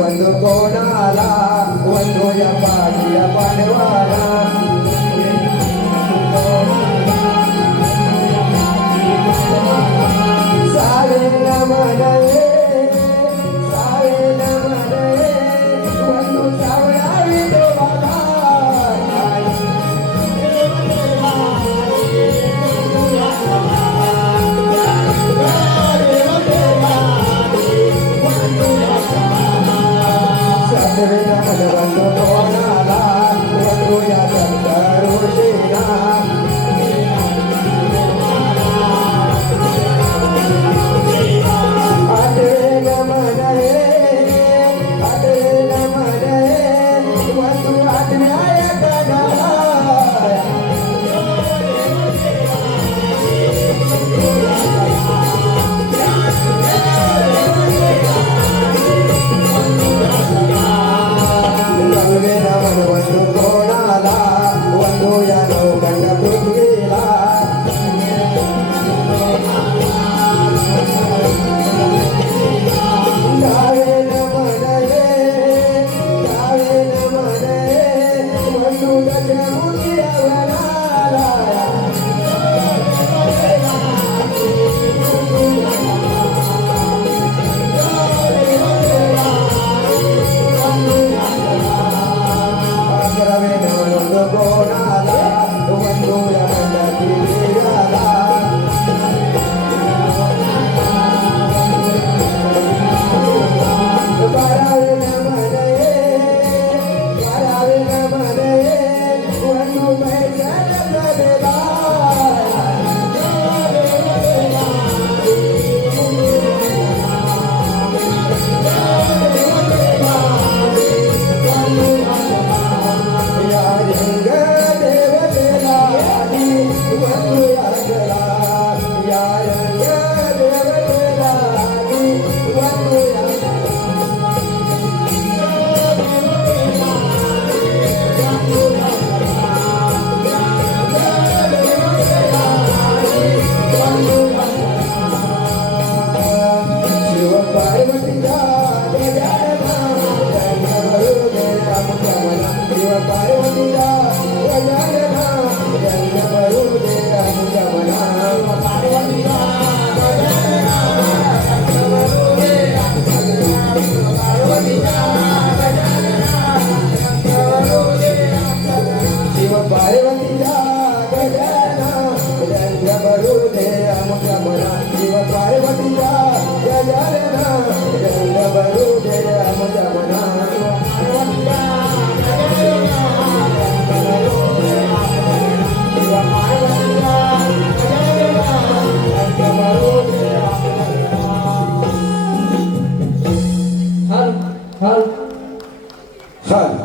ಒಂದು ಕೋಣಾಲ ಒಂದು ಯಪಾಟಿಯ ಪಡವಾಳ ಸಾವಿನ ಮನೆಯೇ ಸಾವಿನ ಮನೆಯೇ ಒಂದು ಸಾವಿರಾಯಿತು ಬಲ ಒಂದು ಕೋಣಾಲ ಒಂದು ಯತರು ಶಿರಾ ಒಂದು ಕೋಣಾಲ ಒಂದು ಯಾರೋ ಗಂಡ ಪೃಥ್ವೀಲ ಸಾವಿನ ಮನೆಯೇ ಸಾವಿನ ಮನೆಯೇ ಒಂದು ಗಜ ಮುಗಿಯವನಾಲ ಒಂದು ಕೋಣಾಲ ಒಂದು ಯಮನ ತಿರುಗಾಲ ಬರವಿನ ಮನೆಯೇ ಬರವಿನ ಮನೆಯೇ ಒಂದು ಮೈಸರ ಪ್ರಭೇದ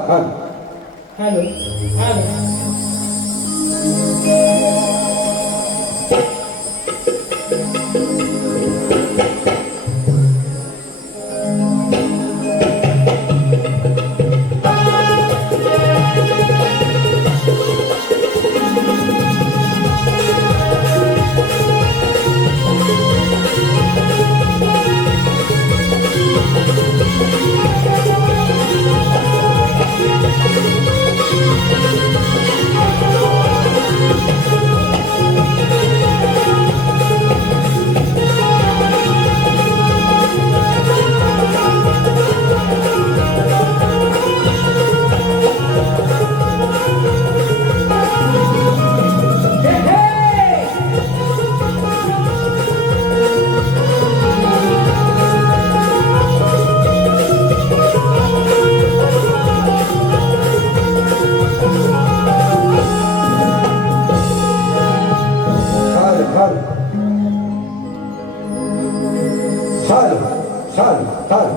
हाल हॅलो हॅलो हाल हाल हाल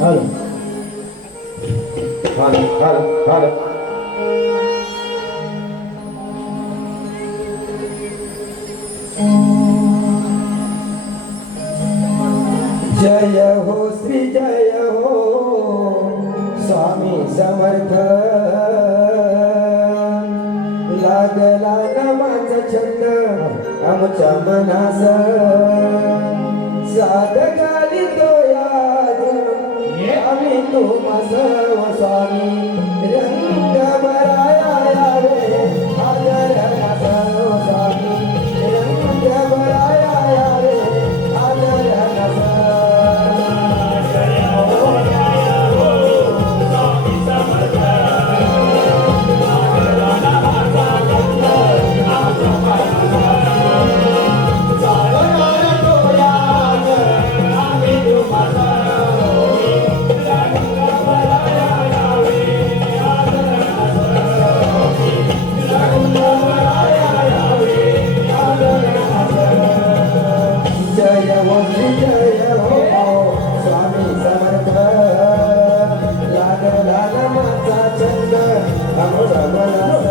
हॅलो हाल हाल हाल जय हो श्री जय हो स्वामी समर्थ लागला नामाचा छंद आमच्या मनास साधकाली तो याद आम्ही तुम्हास स्वामी रंग भराया यावे आदरणास स्वामी रंग भराया यावे आदरणास जय हो श्री जय हो स्वामी समर्थ लागला नामाचा छंद आमच्या मनास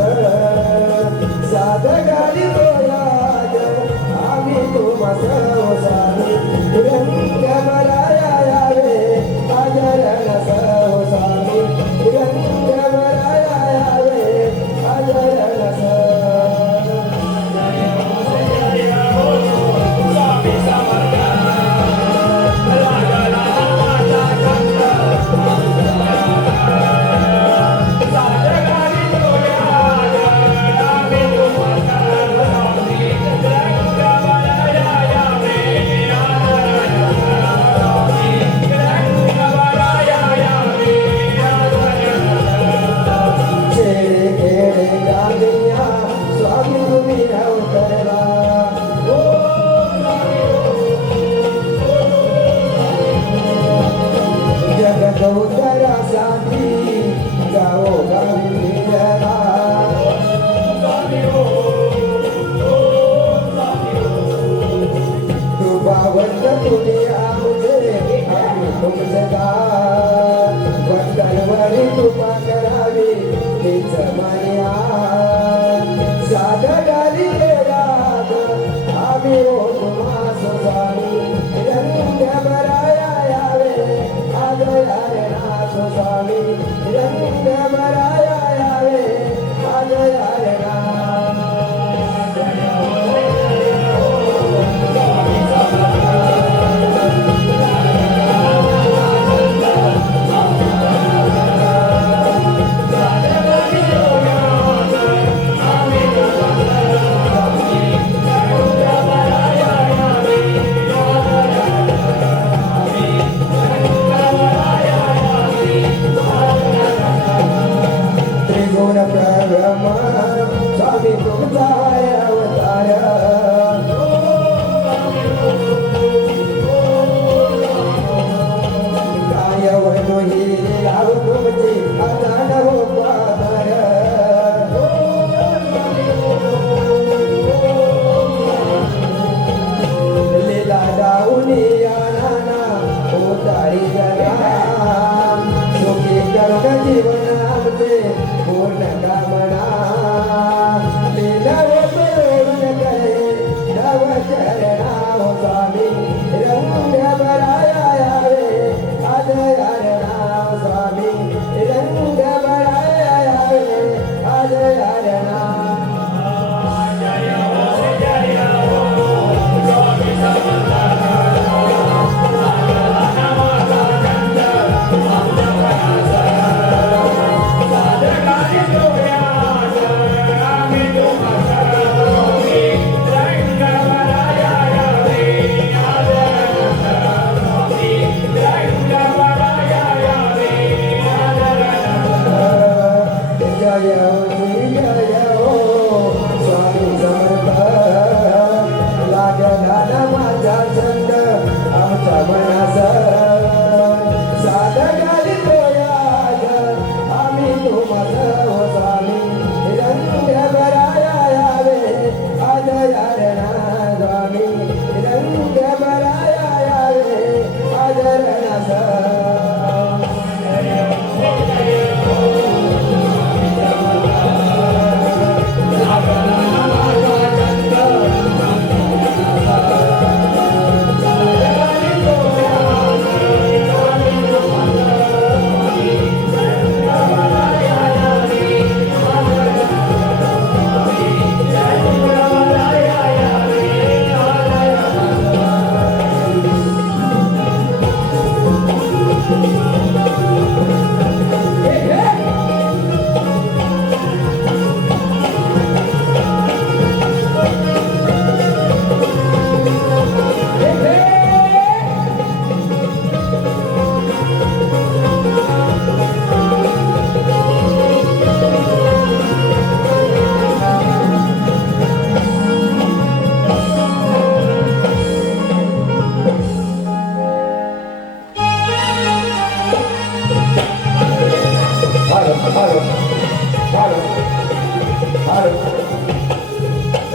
साधकाली तो याद आम्ही तुम्हास स्वामी रंग भराया यावे आदरणास स्वामी रंग भराया यावे आदरणास तुमचा हाय अवतार काय वनो ही लाव तुमची अजाण हो पादर लीला डाऊनी या नाना उतारी जगा सुखी करुण जीवन आमचे पूर्ण कामना लीला वरून करे नव चरणा हो स्वामी रंग बराया यावे आज हरणा स्वामी रंग बराया यावे आज हरणा जय हो स्वामी समर्थ लागला ना माझा छंद आमच्या मनास साधा गाली तोयाज आम्ही तुम्हाला हो स्वामी रंग बराया यावे आज हरणा स्वामी रंग बराया यावे आज हरणास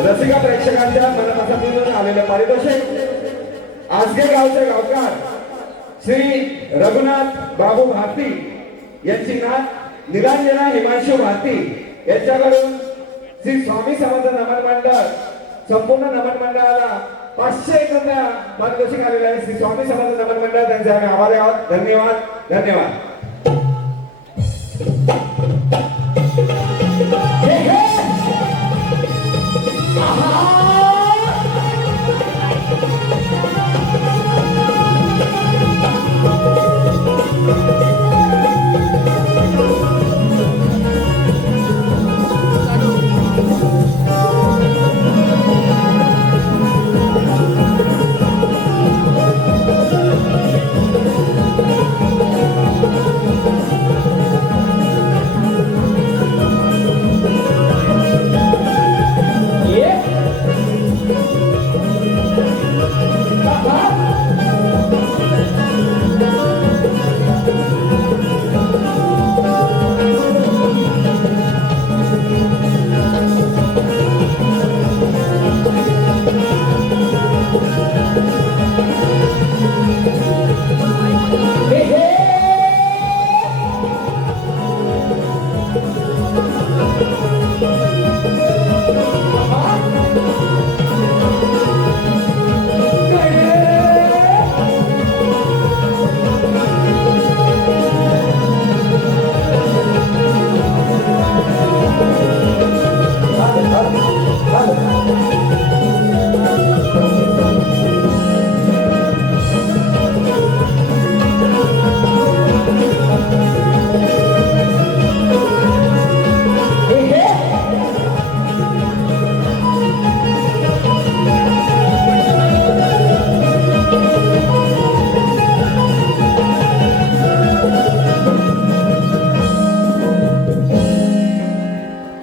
रसिका प्रेक्षकांच्या मनपसंतीतून आलेले पारितोषिक आसगे गावचे गावकार श्री रघुनाथ बाबू भारती यांची नात निलांजना हिमांशू भारती यांच्याकडून श्री स्वामी समर्थ नमन मंडळ संपूर्ण नमन मंडळाला 500 रुपया पारितोषिक आलेले आहे. श्री स्वामी समर्थ नमन मंडळ त्यांचे आम्ही आभारी आहोत. धन्यवाद धन्यवाद.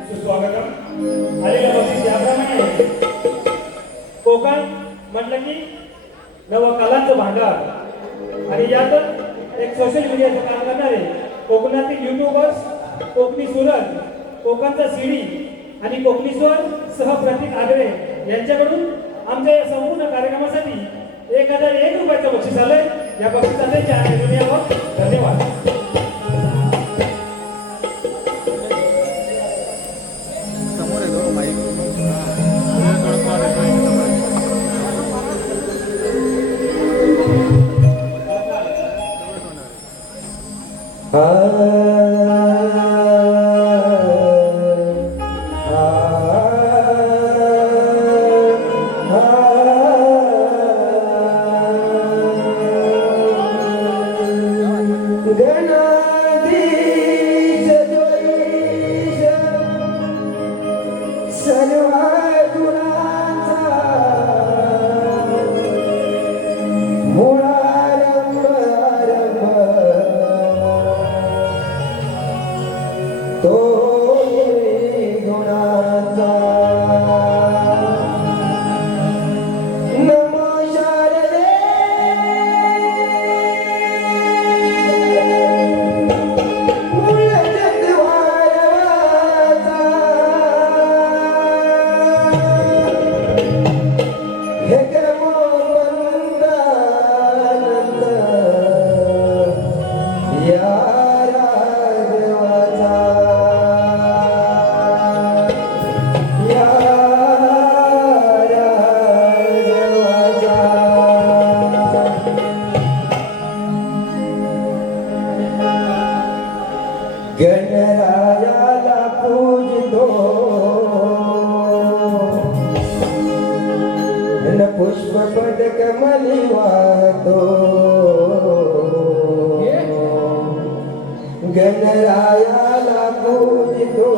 सुस्वागतम. आलेल्या बक्षीस म्हटलं की नवकलांचं भांडार आणि यातच एक सोशल मीडियाचं काम करणारे कोकणातील युट्यूबर्स, कोकणी सूरज, कोकणचा सीडी आणि कोकणी स्वर सह प्रतीक आगळे यांच्याकडून आमच्या या संपूर्ण कार्यक्रमासाठी 1001 रुपयाचं बक्षीस आलंय. या बक्षिसाचे धन्यवाद. समोर येतो माईक. गणरायाला पूजतो न पुष्प पदक मली वाहतो. गणरायाला पूजतो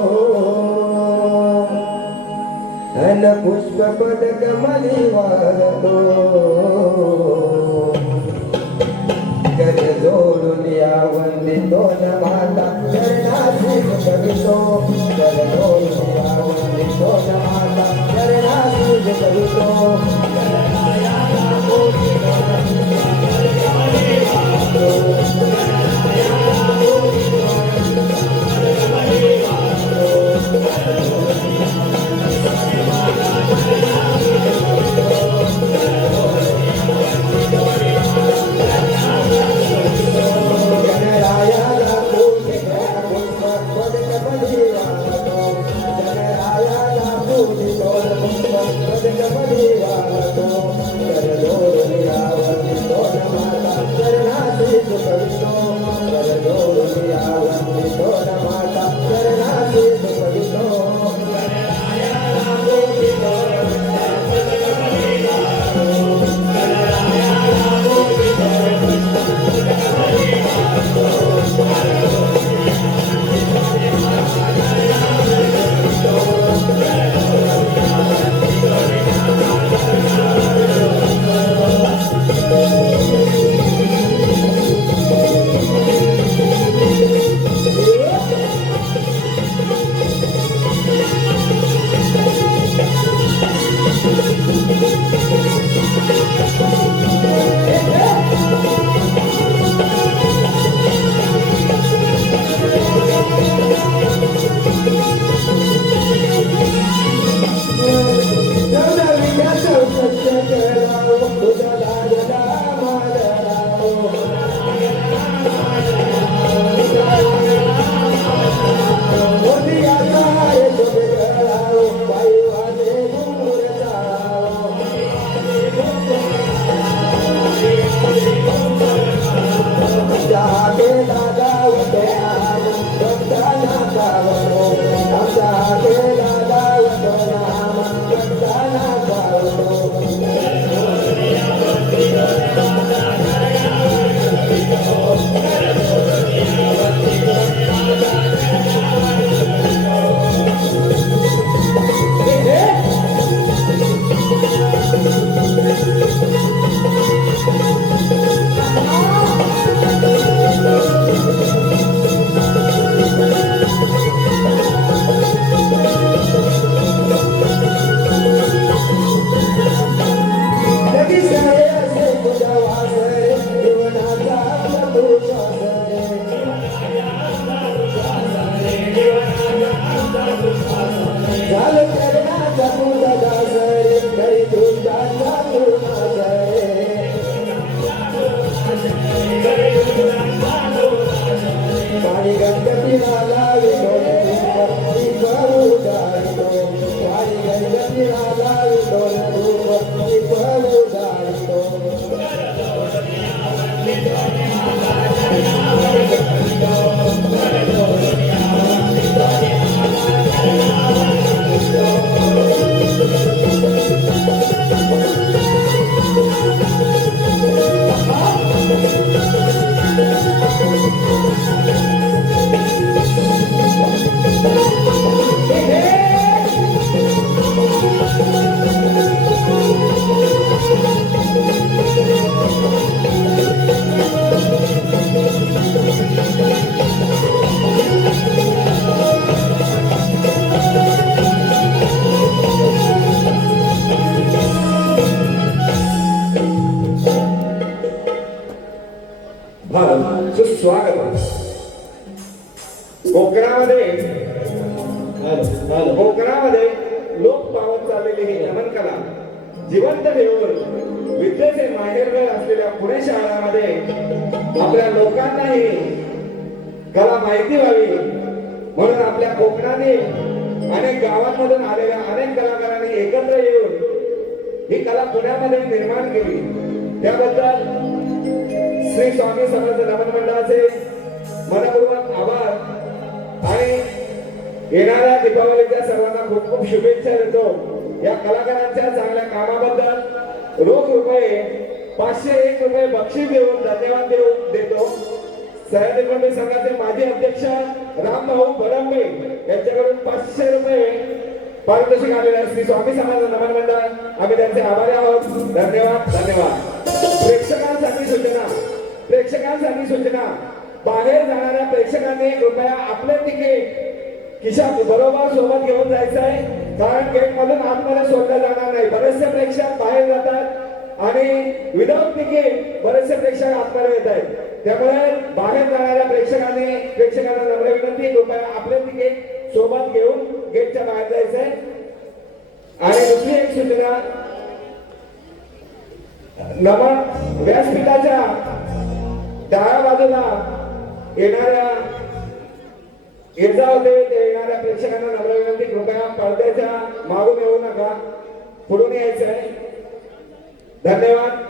न पुष्प पदक मली वाहतो. कर जोडून या वंदितो न माता चरणासी कवितो. कर जोडून या वंदितो न माता चरणासी कवितो. स्वागत. कोकणामध्ये लोक पावत चाललेली ही नमन कला जिवंत ठेवून विद्येचे माहेरघर असलेल्या पुणे शहरामध्ये आपल्या लोकांनाही कला माहिती व्हावी म्हणून आपल्या कोकणाने अनेक गावांमधून आलेल्या अनेक कलाकारांनी एकत्र येऊन ही कला पुण्यामध्ये निर्माण केली. त्याबद्दल श्री स्वामी समर्थ नमन मंडळाचे मनपूर्वक आभार आणि येणाऱ्या दीपावलीच्या सर्वांना खूप खूप शुभेच्छा देतो. या कलाकारांच्या चांगल्या कामाबद्दल रोख रुपये 501 रुपये बक्षीस देऊन धन्यवाद देतो. सह्याद्री मंडळ संघाचे माजी अध्यक्ष रामभाऊ बडंबे यांच्याकडून 500 रुपये पारितोषिक आलेले आहे. श्री स्वामी समर्थ नमन मंडळ आम्ही त्यांचे आभारी आहोत. धन्यवाद धन्यवाद. प्रेक्षकांसाठी सूचना बाहेर जाणाऱ्या प्रेक्षकांनी कृपया आपले तिकीट खिशात बरोबर सोबत घेऊन जायचं आहे, कारण गेट मधून आतमध्ये सोडलं जाणार नाही. बरेचसे प्रेक्षक बाहेर जातात आणि विदाउट तिकीट बरेचसे प्रेक्षक आतमध्ये येत आहेत. त्यामुळे बाहेर जाणाऱ्या प्रेक्षकांना नम्र विनंती, कृपया आपले तिकीट सोबत घेऊन गेटच्या बाहेर जायचंय. आणि दुसरी एक सूचना, नमन व्यासपीठाच्या डाव्या बाजूला येणाऱ्या येणाऱ्या प्रेक्षकांना नम्र विनंती, कृपया पडद्याच्या मागून येऊ नका, पुढून यायचं आहे. धन्यवाद.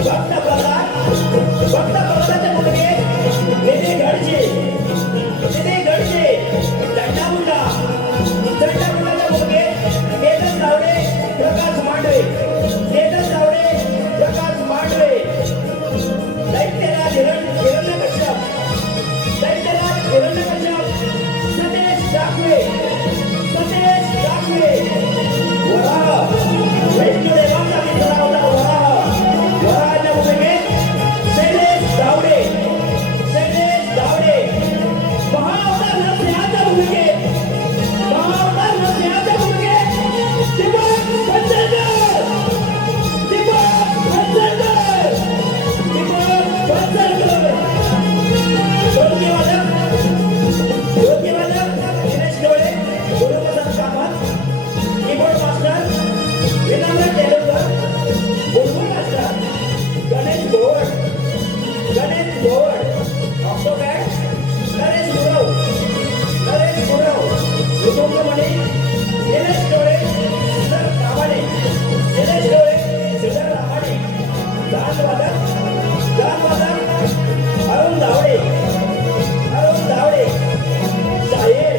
भक्त प्रसाद भक्त प्रसादाच्या मुलगे निधी घडचे मांडवे तेजस तावडे जगात मांडवे दैत्यराज हिरण्यकश्यप सतेज डाकवे वराह वैष्णोदेवाचा मित्र होता वराहाच्या भूमिकेत शैलेश धावडे महाअवतार नरसिंहाच्या भूमिकेत दीपक पंचरकर योग्यवादक दिनेश डोळे गुरुप्रसाद कामत कीबोर्ड मास्टर विनम्र तेलुकर बुलबुल मास्टर गणेश भोवड ऑक्टोपॅड नरेश गुरव कुटुंबमणी निलेश डोळे सिद्धार्थ रामाणे गान वादक अरुण धावडे शाहीर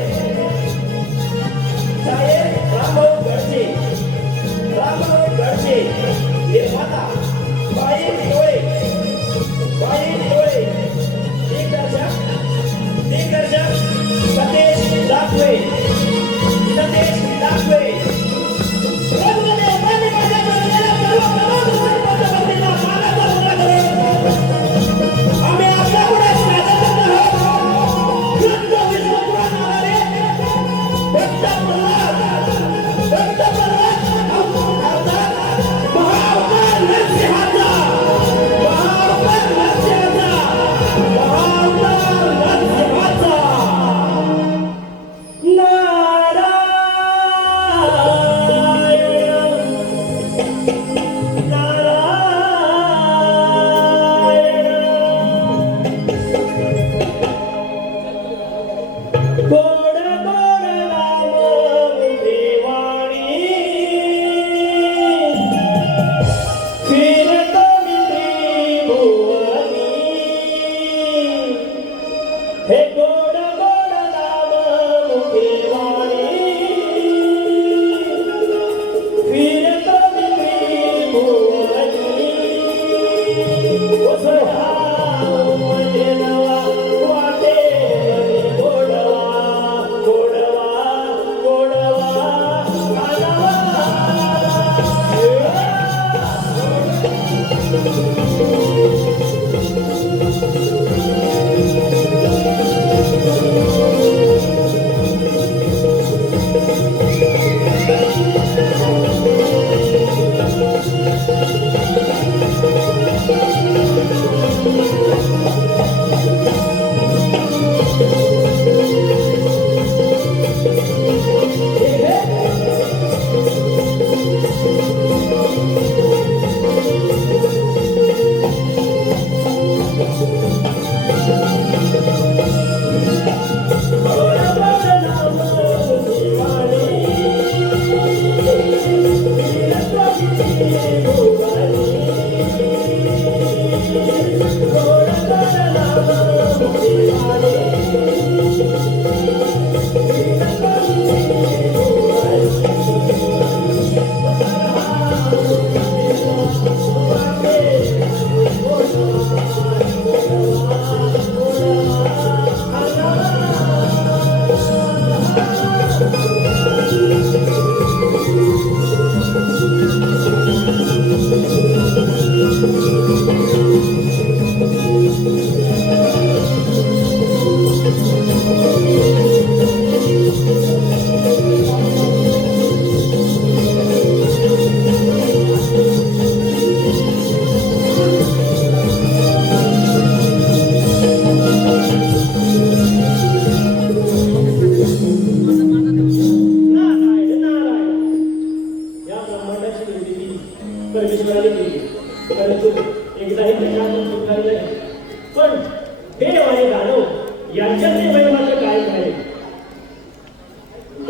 रामभाऊ गडचे निर्माता बाई डोळे दिग्दर्शक सतेज दाखवे आम्ही आपल्या पुढे स्वागत करत आहोत कृष्ण विष्णू पुराणाद्वारे भक्त प्रल्हाद महाअवतार नरसिंहाचा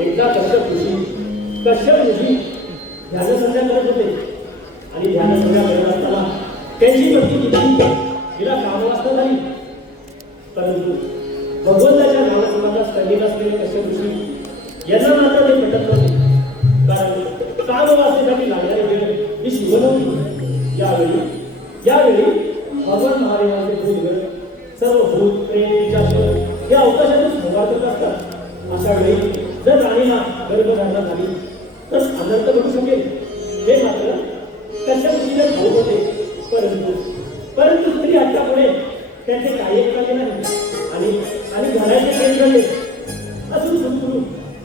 एकदा कश्यप ऋषी ध्यानसंध्या करत होते आणि ध्यानसंध्या करत असताना त्यांची पत्नी किती हिला कामवासना झाली. परंतु भगवंताच्या नामस्मरणात स्तंभित असलेले कश्यप ऋषी यांना मात्र ते पटत नव्हते, कारण कामवासनेसाठी लागणारे वेळ यावेळी भगवान महादेवाचे भूतगण सर्व भूत प्रेम विचार हे अवकाशातच भोगार करत असतात. अशा वेळी जर राणीला गर्भधारणा झाली तर अनर्थ घडू शकेल हे मात्र त्याच्या मुलीला ठाऊक होते. परंतु स्त्री हट्टापुढे त्याचे काही ऐकायचे नाही आणि घराचे प्रेम झाले अजून सुरू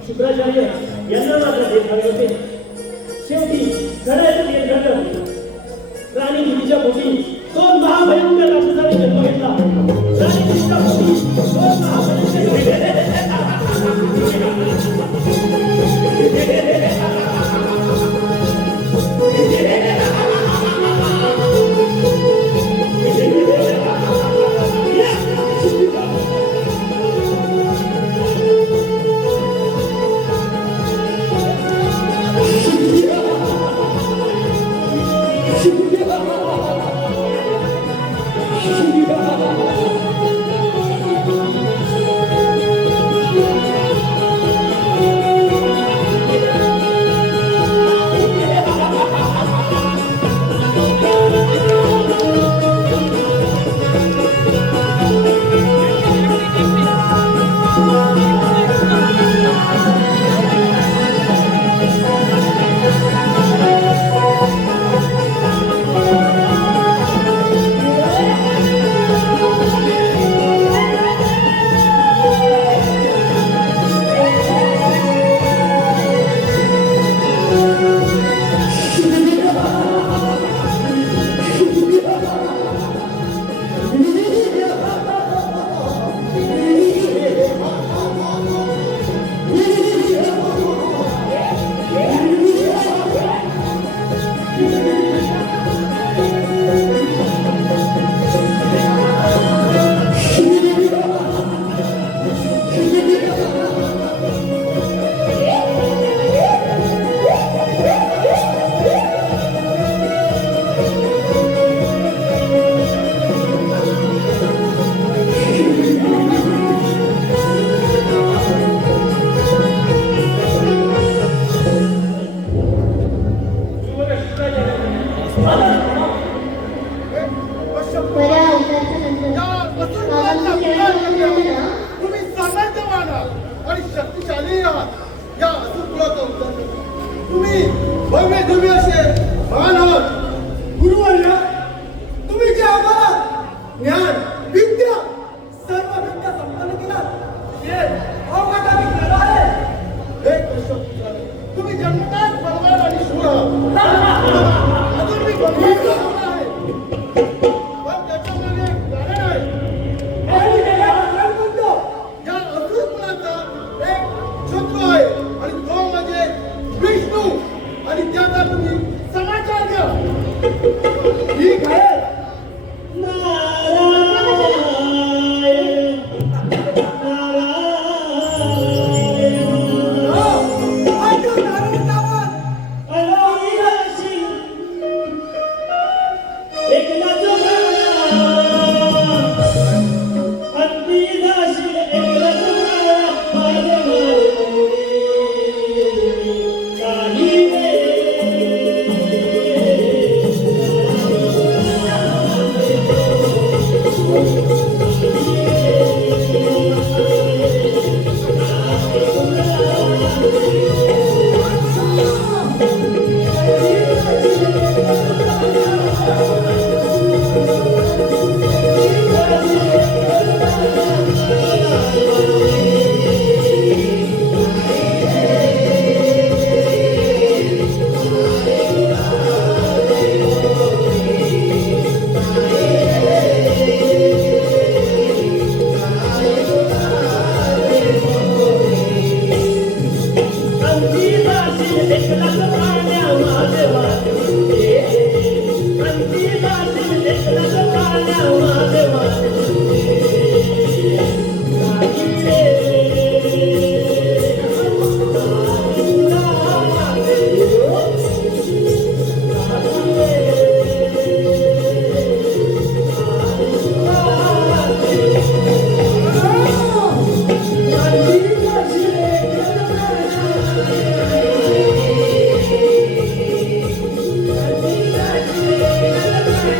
शुक्राचार्य यांना मात्र देत हवे होते. शेवटी घराचं तेल घडलं. राणी मुलीच्या पोटी दोन महाभयंकर राक्षसाने जन्म घेतला. राणी मुलीच्या पोटी दोन महाभयंकर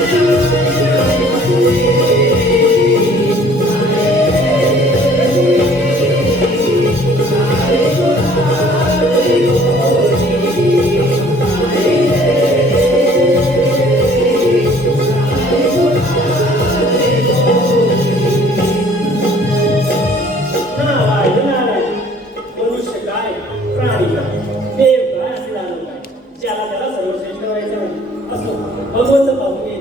Thank you. असो भगवंत पाहुणे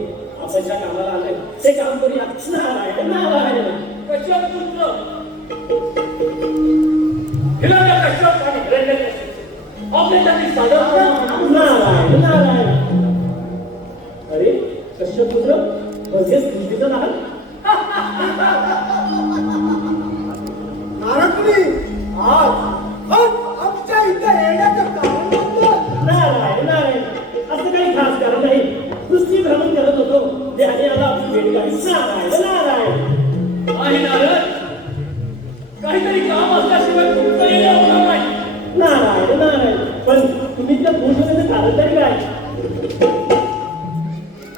आपण ज्या कामाला आलोय ते काम करूया. नारायण नारायण. कश्यप पुत्र हिरण्य कश्यप आणि हिरण्यकश्यप आपल्यासाठी सादर नारायण नारायण. अरे कश्यप पुत्र म्हणजेच सृष्टीचं नाव. नारदमुनी आज आमच्या इथे येण्याचं कारण कोणतं? नारायण नारायण. असं काही खास कारण नाही. सृष्टी भ्रमण करत होतो त्याने आला आपली भेट घ्यावी. नारायण नारायण. नाही नारद काहीतरी काम असल्याशिवाय तुमचं येणं होणार नाही. नारायण नारायण. पण तुम्ही त्या खुश होण्याचं कारण तरी काय?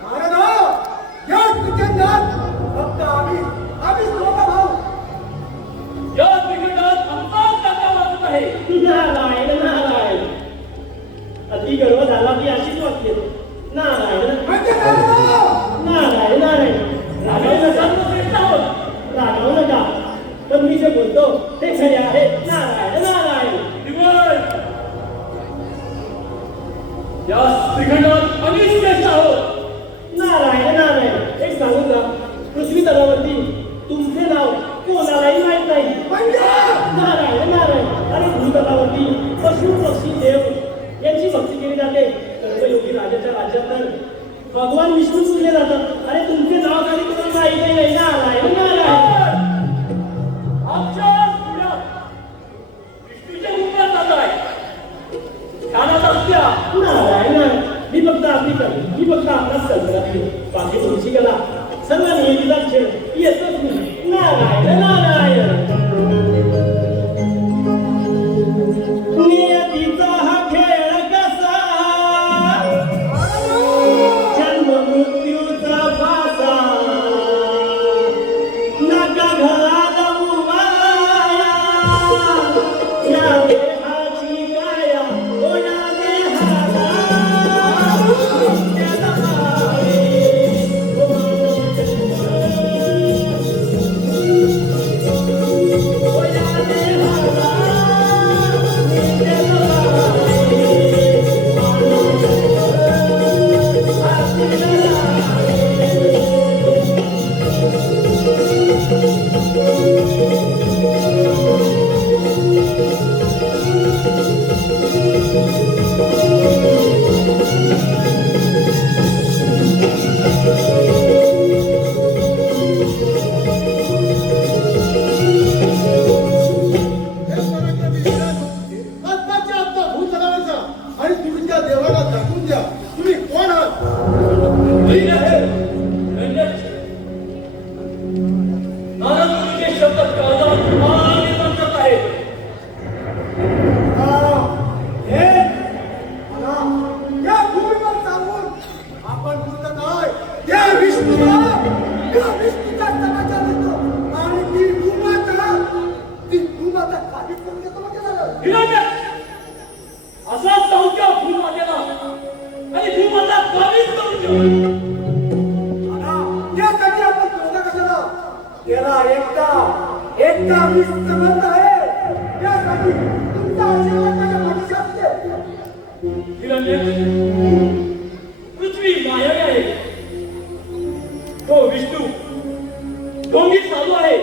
नारद या तुझ्यात फक्त आम्ही दोघं भाऊ. या बिघडत आमचाच काका वाचत आहे. नारायण नारायण. अति गर्व झाला की अशीच वाक्य. नारायण म्हणजे नारद नारायण नारायण. रागावू नका रागावू नका. पण मी जे बोलतो ते खरे आहे. नारायण नारायण. या बिघडत आम्हीच श्रेष्ठ आहोत. नारायण नारायण. एक सांगू का पृथ्वी तलावरती तुमचे नाव कोणालाही माहित नाही. नारायण नारायण. आणि भूतलावरती पशु पक्षी देव यांची भक्ती केली जाते. कर्मयोगी राजाच्या राज्यात तर भगवान विष्णू पूजले जातात. आणि तुमचे नाव काही कोणाला माहिती नाही. नारायण नारायण. आमच्या पुढ्यात विष्णूच्या रूपात जात आहे. ध्यानात असत्या नारायण नारायण. मी फक्त आपली कमी मी फक्त आपलाच कल्पना केली. बाकी तुमची कला सर्व नियमिता खेळ येतच नाही. नारायण नारायण. नियतीचा हा खेळ कसा जन्म मृत्यूचा फासा नका घराला उभाया या देहाची काया ओ या देहाला त्याला मारे ओ या देहाला आत्ताच्या आत्ता भूतलावरचा आणि तुम्ही त्या देवाला दाखवून द्या तुम्ही कोण आहात. नारद मुनीचे शब्द काळजात मान निर्माण करत आहेत. हे मला या भूमीवर सांगून आपण बोलत आहे त्या विष्णूचा समाचार देतो आणि ती भूमाता काहीच करून देतो म्हणजे झालं. हिरण्य असा चौथ्या भूमातेला आणि भूमाता काहीच करून देऊ. त्यासाठी आपण बोलता कशाला त्याला एकटा मी समजत आहे. त्यासाठी तुमचा आशीर्वाद माझ्या पाठीशी असते. हिरण्य पृथ्वी मायावी आहे. तो विष्णू ढोंगी चालू आहे.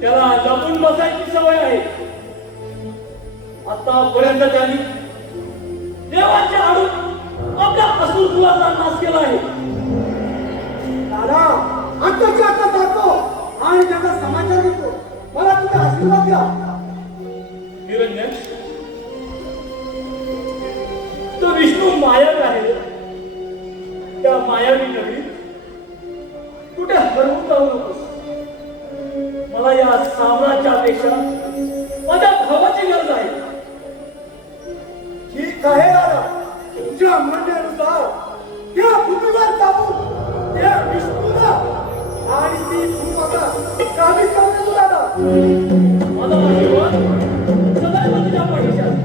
त्याला लपून बसायची सवय आहे. आतापर्यंत त्यांनी देवाच्या आडून आपल्या असुर कुलाचा नाश केला आहे. दादा आत्ताच्या आता जातो आणि त्याचा समाचार घेतो. मला तुझा आशीर्वाद द्या. हिरण्य तो विष्णू मायावी आहे. त्या मायावी नवी कुठे हरवून जाऊ नकोस. मला या साम्राज्यापेक्षा माझ्या भावाची गरज आहे. ठीक आहे दादा तुझ्या म्हणण्यानुसार त्या भूमीवर जाऊन त्या विष्णूला आणि ती भूमाता कामी करून देतो दादा. माझा आशीर्वाद सदैव तुझ्या पाठीशी आहे.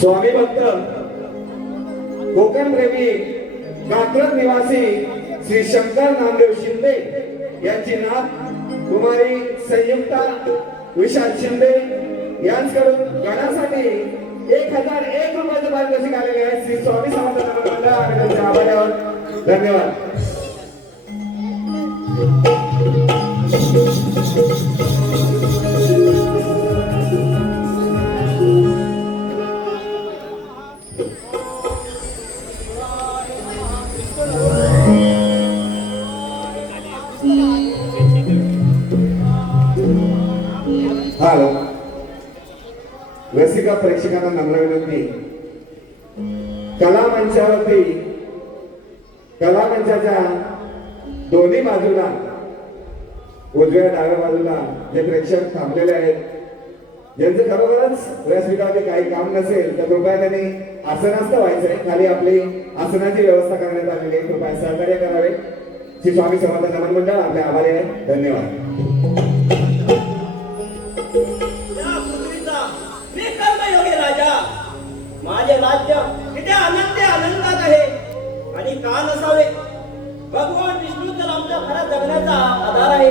स्वामी भक्त कोकण प्रेमी कात्रज निवासी श्री शंकर नामदेव शिंदे यांची नात कुमारी संयुक्ता विशाल शिंदे यांच्याकडून गणासाठी 1001 रुपयाचे पारितोषिक आलेले आहे. श्री स्वामी समर्थ नगर आणि त्यांच्या आभारी आहोत. धन्यवाद. हॅलो रसिका प्रेक्षकांना नम्र विनंती. कला मंचावरती कला मंचाच्या दोन्ही बाजूला उजव्या डाव्या बाजूला जे प्रेक्षक थांबलेले आहेत ज्यांचं खरोखरच व्यासपीठावरती काही काम नसेल तर कृपया त्यांनी आसनास्थ व्हायचंय. खाली आपली आसनाची व्यवस्था करण्यात आलेली आहे. कृपया सहकार्य करावे. श्री स्वामी समर्थ नमन मंडळ आपले आभारी आहे. धन्यवाद. या पृथ्वीचा मी कर्मयोगी राजा. माझे राज्य किती अनंत आनंदात आहे आणि का नसावे. भगवान विष्णू तर आमच्या घरात जगण्याचा आधार आहे.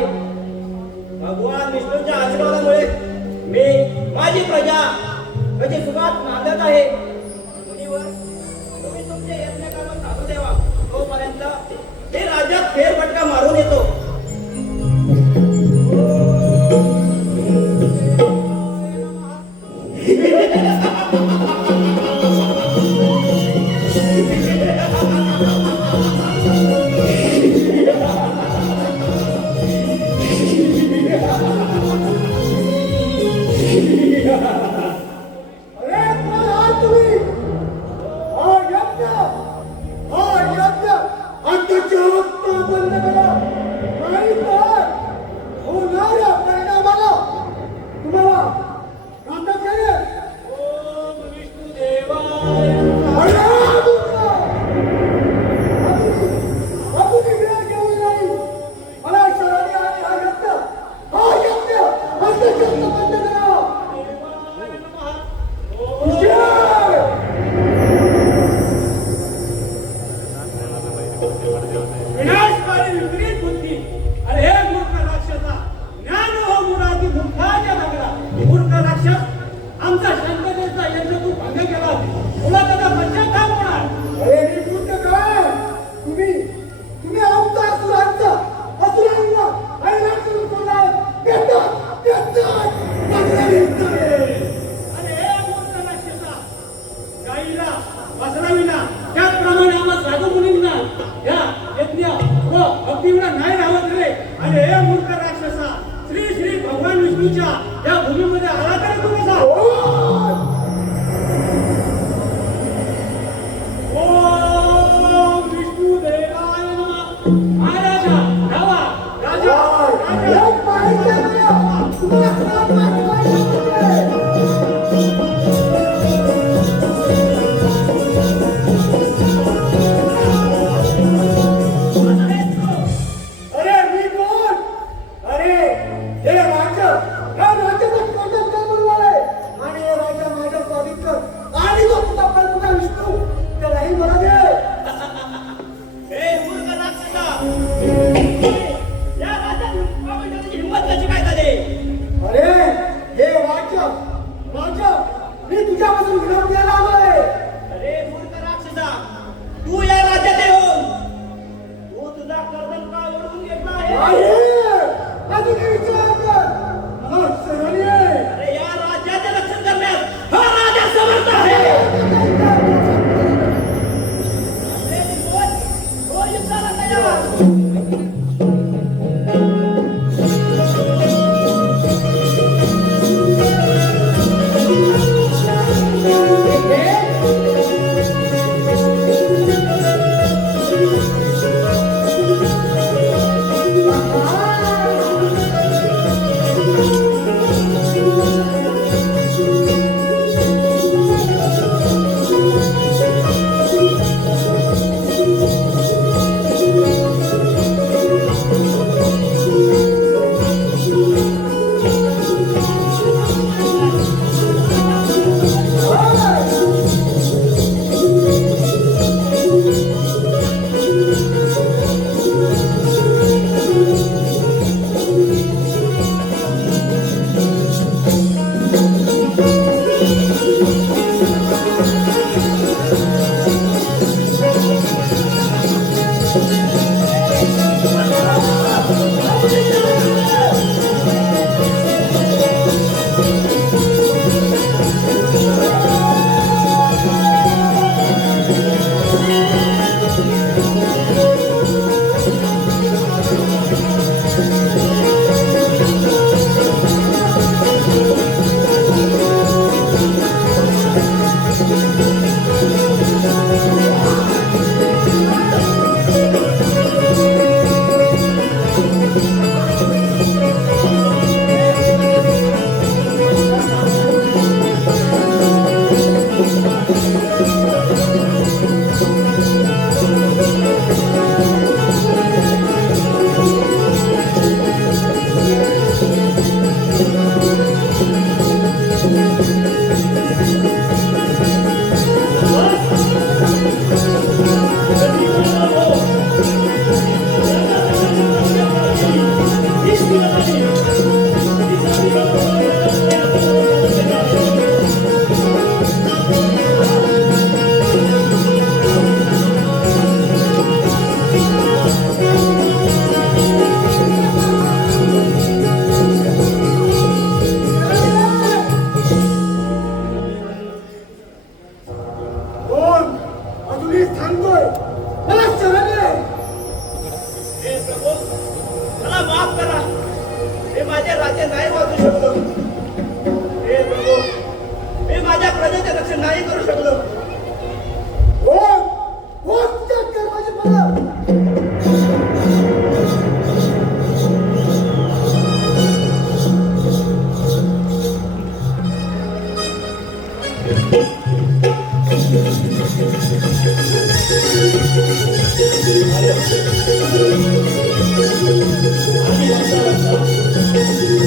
भगवान विष्णूच्या आशीर्वादामुळे मी माझी प्रजा म्हणजे सुखात नांदत आहे. मुनीवर, तुम्ही तुमचे यज्ञ कर्म चालू ठेवा. तोपर्यंत हे राज्यात फेरफटका मारून येतो. अरे कोण आहात तुम्ही? हा यज्ञ आत्ताच्या आत्ता बंद करा. नाही तर होणाऱ्या परिणामाला तुम्हाला नाटक करेल. ओम विष्णुदेवाय नमः. अरे दुर्गा! आपण वेळ घेऊन नाही. मला शरणी आणि हा यज्ञ आत्ताच्या आत्ता बंद करा. विनाशकारी विपरीत बुद्धी. अरे हे मूर्ख राक्षसा, ज्ञान हो मुरादी मूर्खाच्या नगरा. मूर्ख राक्षस, आमचा शांततेचा यज्ञ तू भंग केला. तुला त्याचा पश्चाताप होणार. अरे निवृत्त काय तुम्ही आमचा असुरांना आणि राक्षस सोडणार. अरे हे मूर्ख राक्षसा, गाईला वासराविना त्याचप्रमाणे आम्हा साधू मुनींना या यज्ञ व भक्तीविना नाही राहत रे. आणि हे मूर्ख राक्षसा, श्री श्री भगवान विष्णूच्या या भूमीमध्ये आला तरी तू कसा? ओम विष्णुदेवाय नमः. महाराजा धावा. राजा अरे मी कोण? अरे हे राज्य बोलणार आहे. आणि हे राज्य माझ्या स्वामित्व आणि तो तुझा प्रभू विष्णू त्यालाही मला दे. हे मूर्ख राक्षसा, या राज्यात प्रवेशाची हिंमत कशी काय झाली? अरे हे राज्य मी तुझ्यापासून विनंती द्यायला आलोय. अरे मूर्ख राक्षसा, तू या राज्यात येऊन तू तुझा कर्तव्य का ओढून घेतला आहे? अजून विचार कर. मला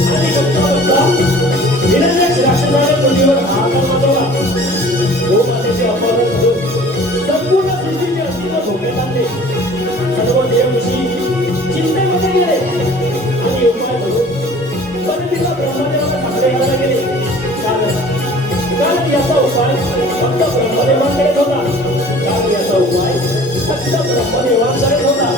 आणि बघता विनायक राक्षसाच्या तोंडीवर हात मारला. गोमातेचे अपहरण करून संपूर्ण सृष्टीचे अस्तित्व धोक्यात आणले. सर्व देवऋषी चिंतेमध्ये गेले आणि उपाय करून पणतीला ब्रह्मदेवाला साकडे घालायला गेले. कारण याचा उपाय फक्त ब्रह्मदेवांकडेच होता. कारण याचा उपाय फक्त ब्रह्मदेवांकडेच होता.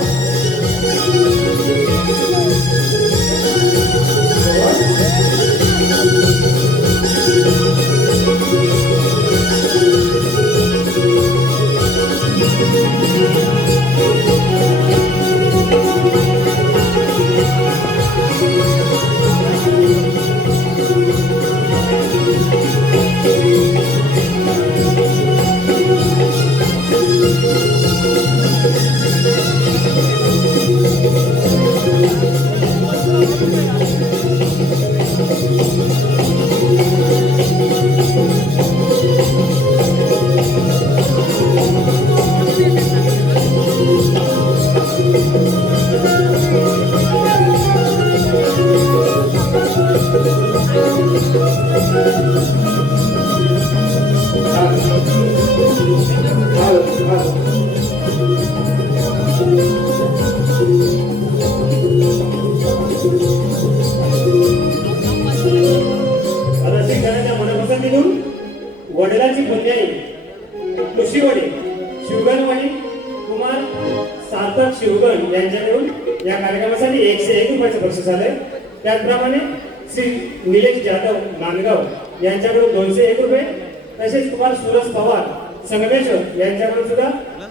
वडिलांची कन्याई कृषीवडी शिवगणवाडी कुमार सार्थक शिवगण यांच्याकडून या कार्यक्रमासाठी 101 रुपयाचं बक्षीस आलंय. त्याचप्रमाणे श्री निलेश जाधव नांदगाव यांच्याकडून 201 रुपये, तसेच कुमार सुरज पवार संगमेश्वर यांच्याकडून सुद्धा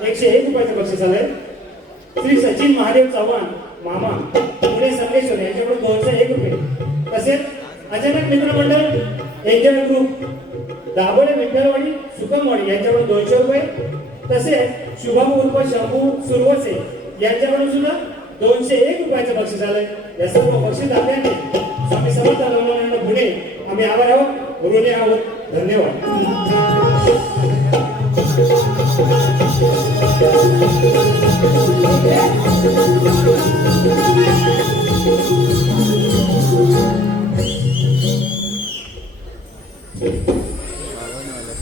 101 रुपयाचं बक्षीस आलंय. श्री सचिन महादेव चव्हाण मामा पुणे संगमेश्वर यांच्याकडून 201 रुपये, तसेच अचानक मित्रमंडळ एंजल ग्रुप दाभोळे विठ्ठलवाडी सुकमवाडी यांच्याकडून 200 रुपये, तसेच शुभम उर्फ शंभू सुरवसे यांच्याकडून सुद्धा 201 रुपयाचं बक्षीस आलंय. या सर्व बक्षीस दात्यांनी स्वामी समर्थ रामानंद पुणे आम्ही आभार आहोत, ऋणी आहोत. धन्यवाद.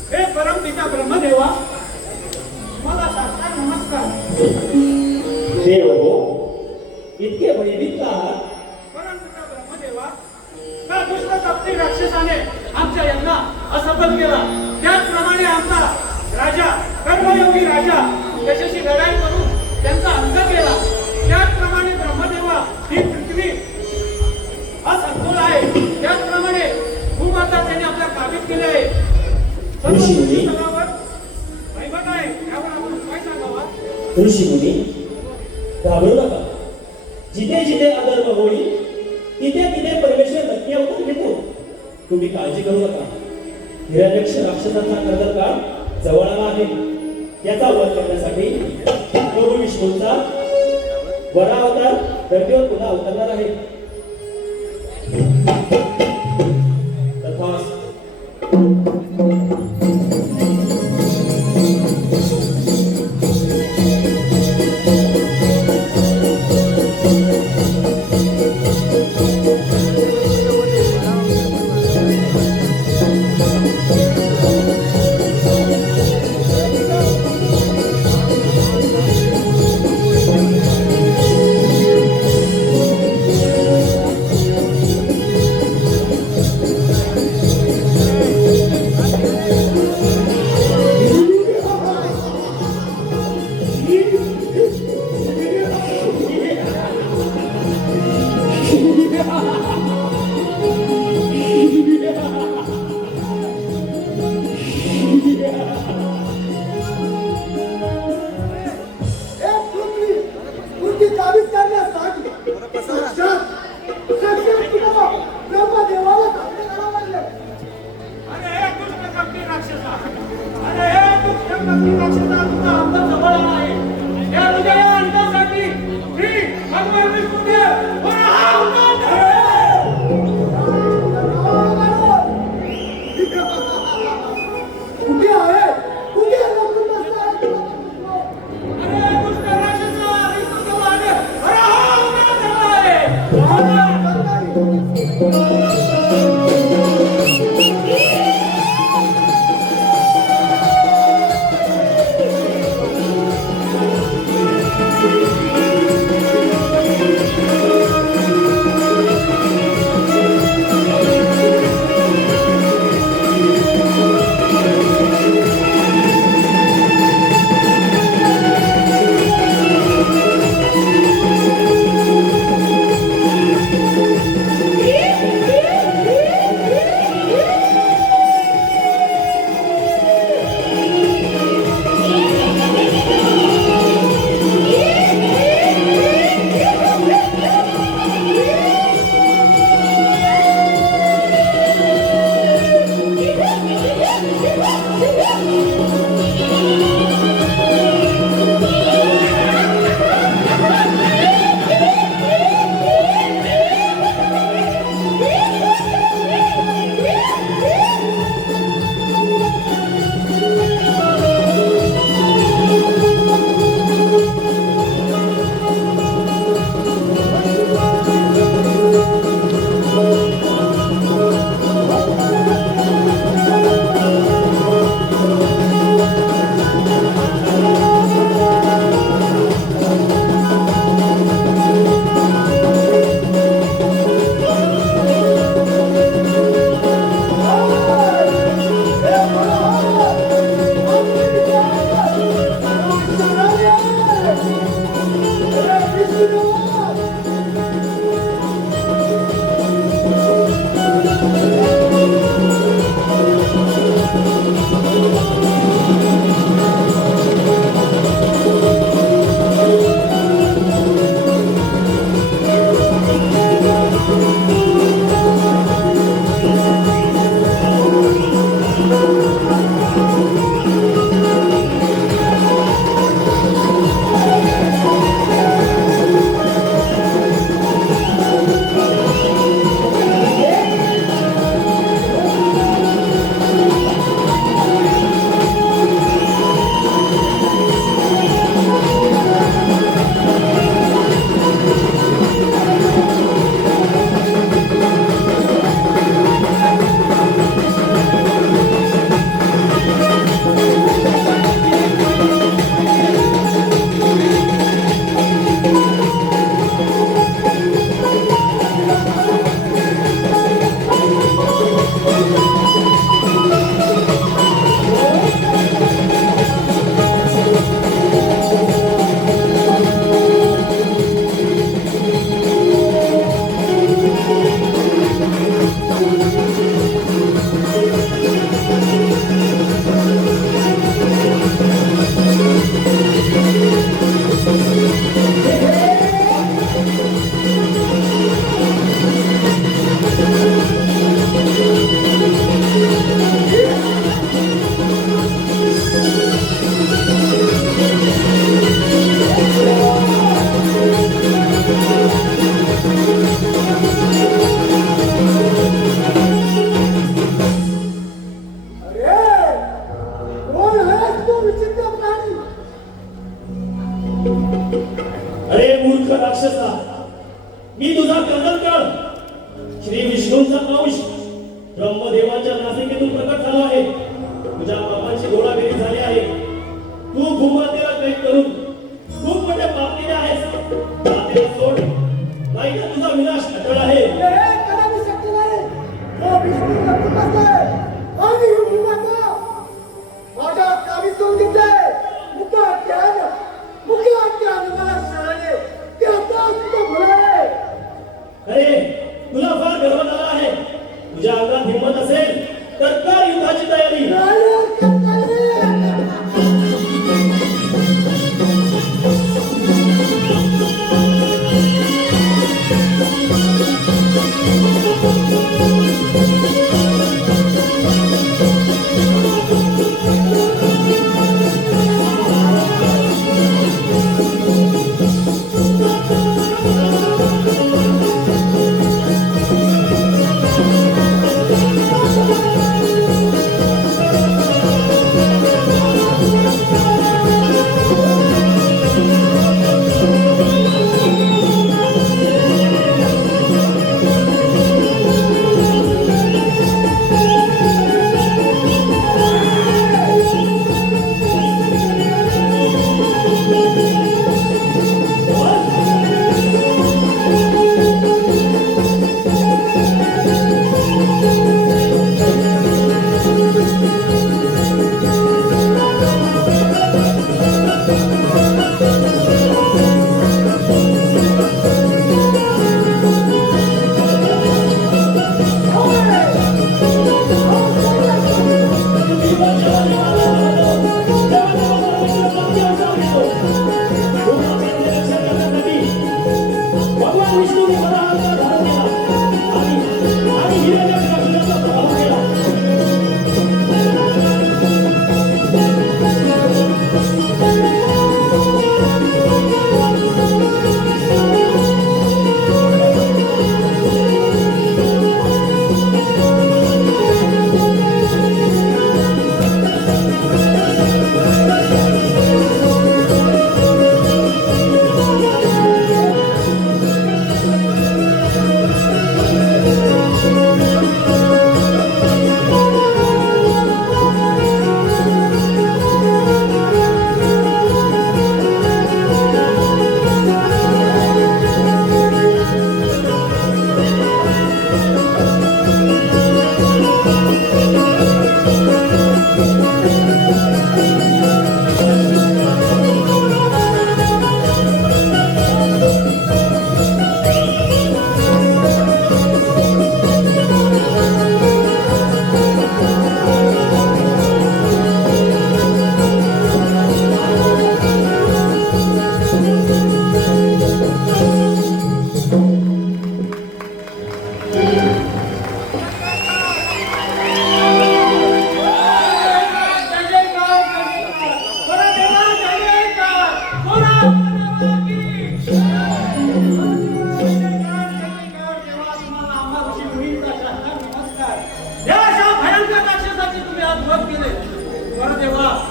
हे परमपिता ब्रह्मदेवा, मला साष्टांग नमस्कार. देव हो, इतके भयभीत आहात. परमपिता ब्रह्मदेवा, त्या दुष्ट कपटी राक्षसाने आमच्या यज्ञा असफल केला. त्याचप्रमाणे आमचा राजा कर्मयोगी राजा त्याच्याशी लढाई करून त्यांचा अंत केला. त्याचप्रमाणे ब्रह्मदेवा, ही पृथ्वी असमतोल आहे. त्याचप्रमाणे भूमाता त्यांनी आपल्या ताब्यात केली आहे. ऋषीमुनी वैभव आहे, यावर आपण काय सांगावा? ऋषीमुनी, घाबरू नका. जिथे जिथे अधर्म होईल तिथे तिथे परमेश्वर नक्की अवतार घेतो. तुम्ही काळजी करू नका. हिरण्यक्ष राक्षसाचा कर्दकाळ जवळ आला आहे. याचा वध करण्यासाठी प्रभू विष्णूंचा वरा अवतार धरतीवर पुन्हा अवतरणार आहे. तथास्तु. ब्रह्मदेवाच्या नासिकेतून प्रकट झालो आहे. तुझ्या पापांची घोडाबेरी झाली आहे. तू भूमातेला कैद करून खूप मोठे पाप केले आहेस. मातेला सोड, नाही तर तुझा विनाश अटळ आहे. अरे तुला फार गर्व झाला आहे. तुझ्या अंगात हिंमत असेल तर कर युद्धाची तयारी. भगवान विष्णूने मला अवतार धारण केला आणि हिरण्यकशिपूचा प्रभाव केला.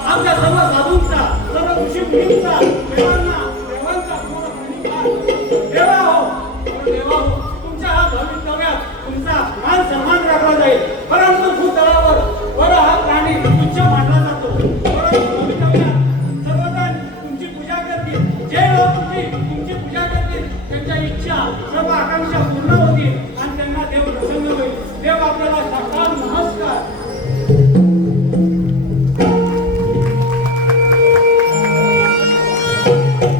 आमच्या सर्व साधूंचा, सर्व ऋषीमुनींचा, देवांना, देवांचा देवा हो, देवा हो, तुमच्या हा भवितव्यात तुमचा मान सन्मान राखला जाईल. परंतु भूतलावर वर हा प्राणी तुच्छ मानला जातो. परंतु भवितव्यात सर्वजण तुमची पूजा करतील. जे लोक तुमची पूजा करतील त्यांच्या इच्छा, सर्व आकांक्षा पूर्ण होतील आणि त्यांना देव प्रसन्न होईल. देव आपल्याला साष्टांग नमस्कार. Thank you.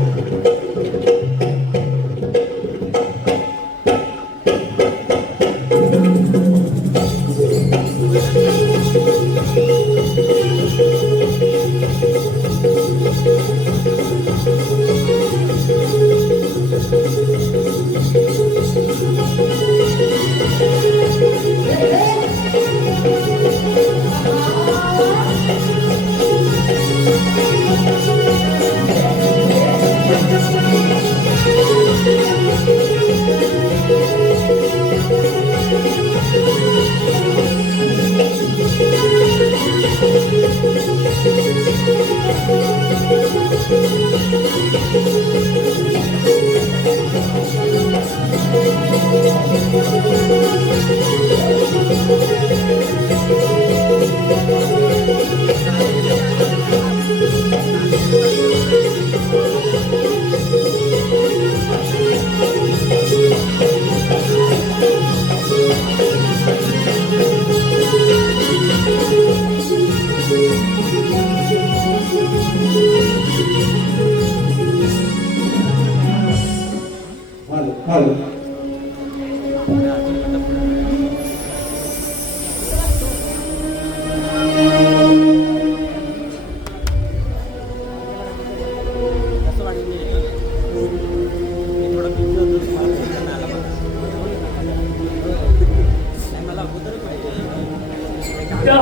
त्या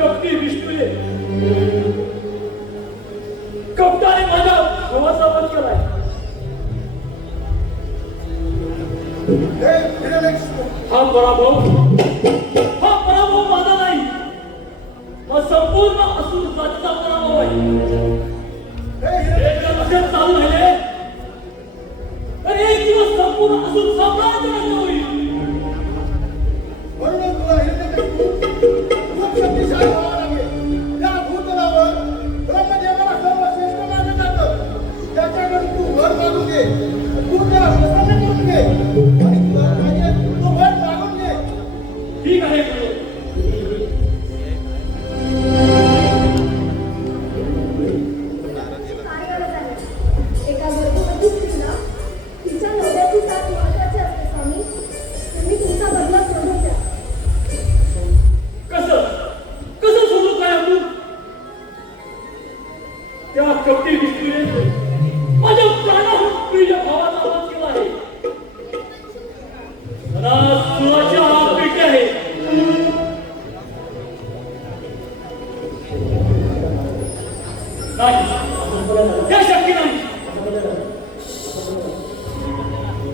कपटी विष्णूने कपटाने माझ्या भावाचा वध केलाय. हा पराभव माझा नाही, हा संपूर्ण असून जातीचा पराभव आहे. हे जर असेच चालू राहिले तर एक दिवस संपूर्ण असून साम्राज्य राज्य होईल. म्हणून तुला खूप शक्तिशाली व्हावं लागेल. त्या भूतलावर ब्रह्मदेवाला सर्वश्रेष्ठ मानलं जातं. त्याच्याकडून तू वर मागून घे, तू त्याला प्रसन्न करून घे आणि तुला पाहिजे तो वर मागून घे. ठीक आहे गुरु. काय गरज आहे? एका गर्भवती स्त्रीला तिच्या नवऱ्याची साथ महत्त्वाची असते स्वामी. तुम्ही तुमचा बदला सोडून द्या. कसं सोडू काय आपण? त्या कपटी विष्णूने माझ्या प्राणाहून प्रिय भावाचा वध केला आहे. मला सुराच्या हात पेटले आहे. नाही, हे शक्य नाही.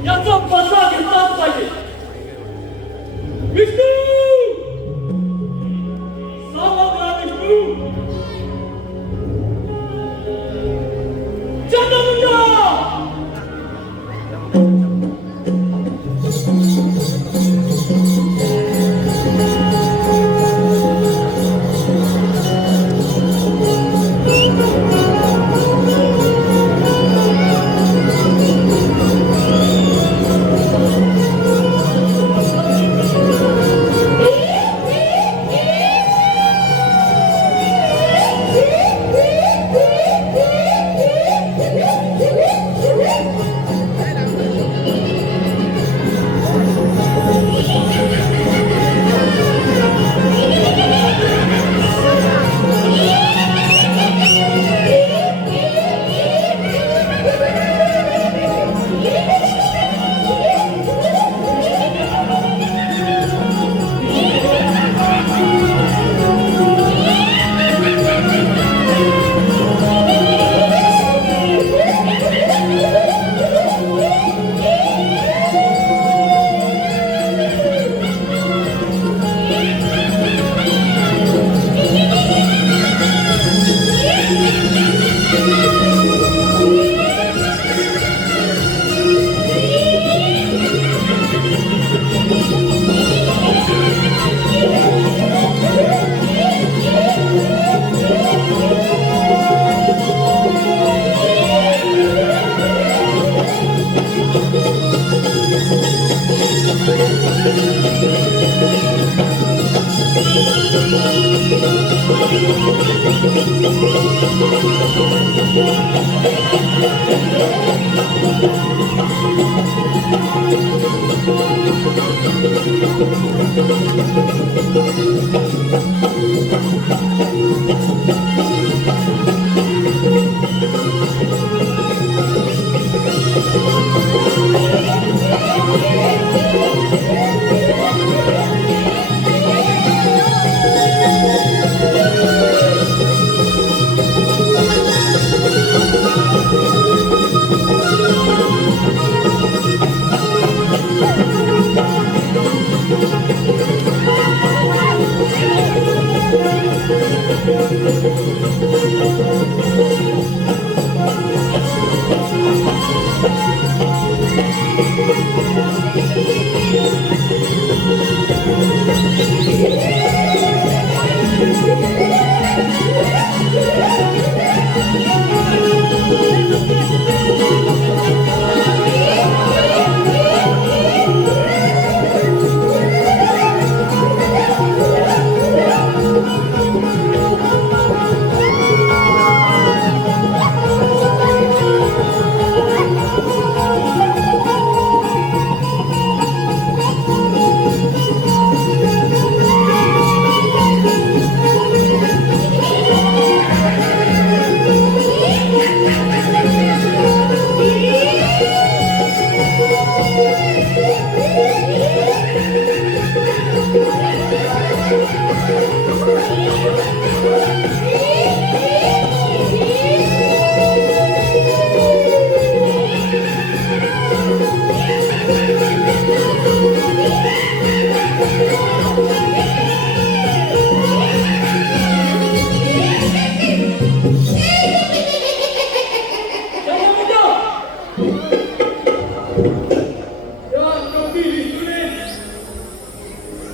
याचा बदला घेतलाच पाहिजे. विष्णू, सावधरा विष्णू. चंद्रमुंडा,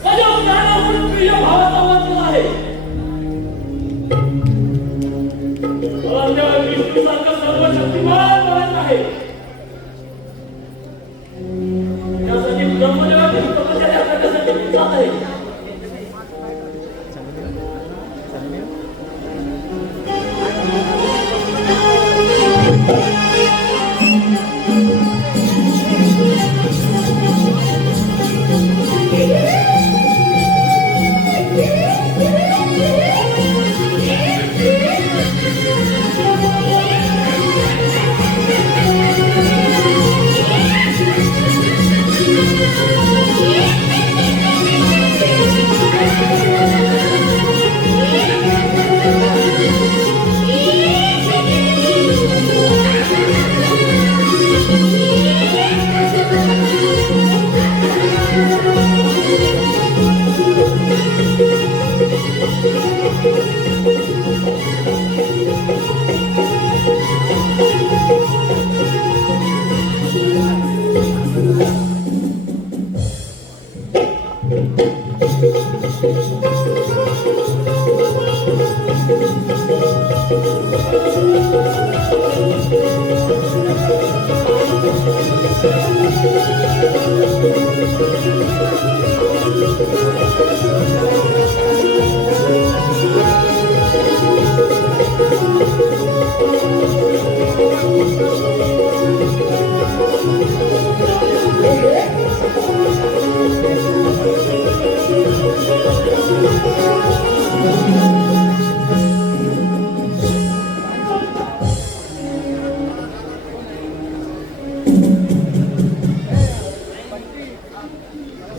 माझ्या प्राणाहून प्रिय भावाचा वचन आहे. मला त्या विष्णूसारखा सर्वशक्तिमान बनायचं आहे. त्यासाठी ब्रह्मदेवाची तपश्चर्या करण्यासाठी मी जात आहे.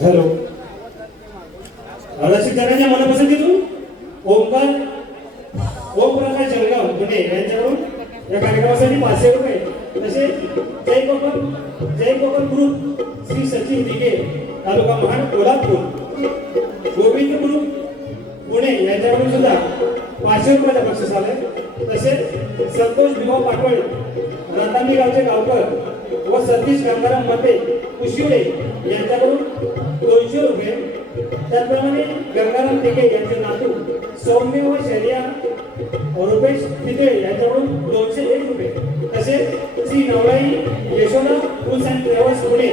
हॅलो, रसिक जगाच्या मनपसंतीतून ओम प्रकाश जळगाव पुणे यांच्याकडून या कार्यक्रमासाठी 500 रुपये, तसेच जय कोकण ग्रुप श्री सचिन दिघे तालुका महाड कोल्हापूर, गोविंद ग्रुप पुणे यांच्याकडून सुद्धा 500 रुपयाचं बक्षीस आलंय. तसेच संतोष विभाग पाटोळे रतांबी गावचे गावकर व सतीश गंगाराम मते कुशिवडे यांच्याकडून 200 रुपये. त्याचप्रमाणे गंगाराम टेके यांचे नातू सौम्य व शर्या रुपेश पितळे यांच्याकडून 201 रुपये. तसेच Shri Navrai Yashoda tours and travels Pune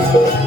Thank you.